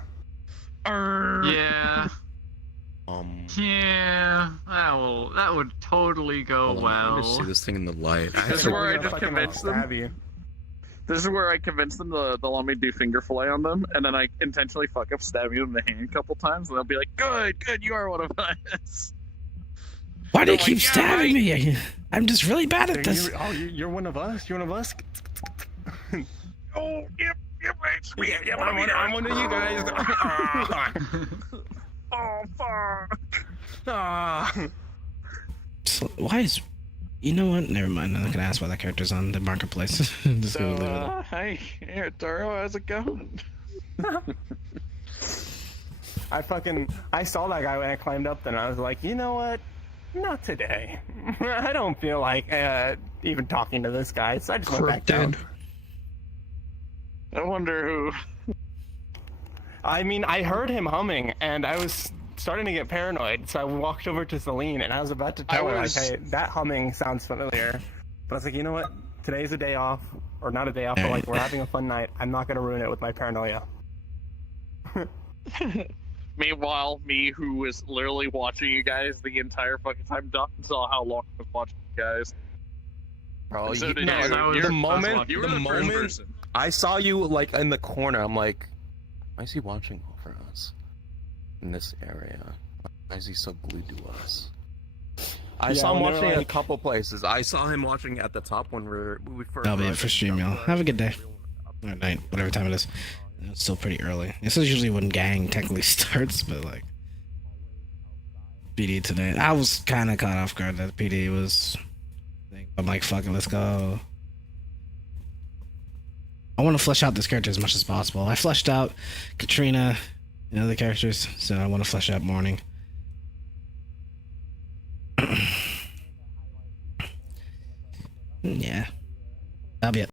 Yeah. That would totally go Hold on, let me well. see this thing in the light. This is where I just convinced them. This is where I convinced them to let me do finger fillet on them, and then I intentionally fuck up stabbing them in the hand a couple times, and they'll be like, "Good, you are one of us." Why do you They're keep like, "Yeah, stabbing right." me? I'm just really bad at this. You're one of us? You're one of us? Oh, yep, right. I'm one of you guys. Oh, fuck. So, why is... You know what? Never mind. I'm not gonna ask why that character's on the marketplace. I'm just gonna leave it. Hey, here, Taro, how's it going? I saw that guy when I climbed up there, and I was like, you know what? Not today. I don't feel like even talking to this guy, so I just went back down. I wonder who. I mean, I heard him humming, and I was starting to get paranoid, so I walked over to Celine, and I was about to tell her, like, hey, that humming sounds familiar. But I was like, you know what? Today's a day off, or not a day off, but like, we're having a fun night. I'm not gonna ruin it with my paranoia. Meanwhile, me, who was literally watching you guys the entire fucking time, saw how long I was watching you guys. Bro, And so you, did no, you. the moment, You were the the first moment person. I saw you like in the corner, I'm like, why is he watching over us in this area? Why is he so glued to us? I saw him when they watching were in a like- couple places. I saw him watching at the top when we first. That'll be it for stream, y'all. Have a good day. Or night, whatever time it is. It's still pretty early. This is usually when gang technically starts, but like PD today. I was kind of caught off guard that PD was. I'm like, fuck it, let's go. I want to flesh out this character as much as possible. I fleshed out Katrina and other characters, so I want to flesh out Morning. Yeah. That'll be it.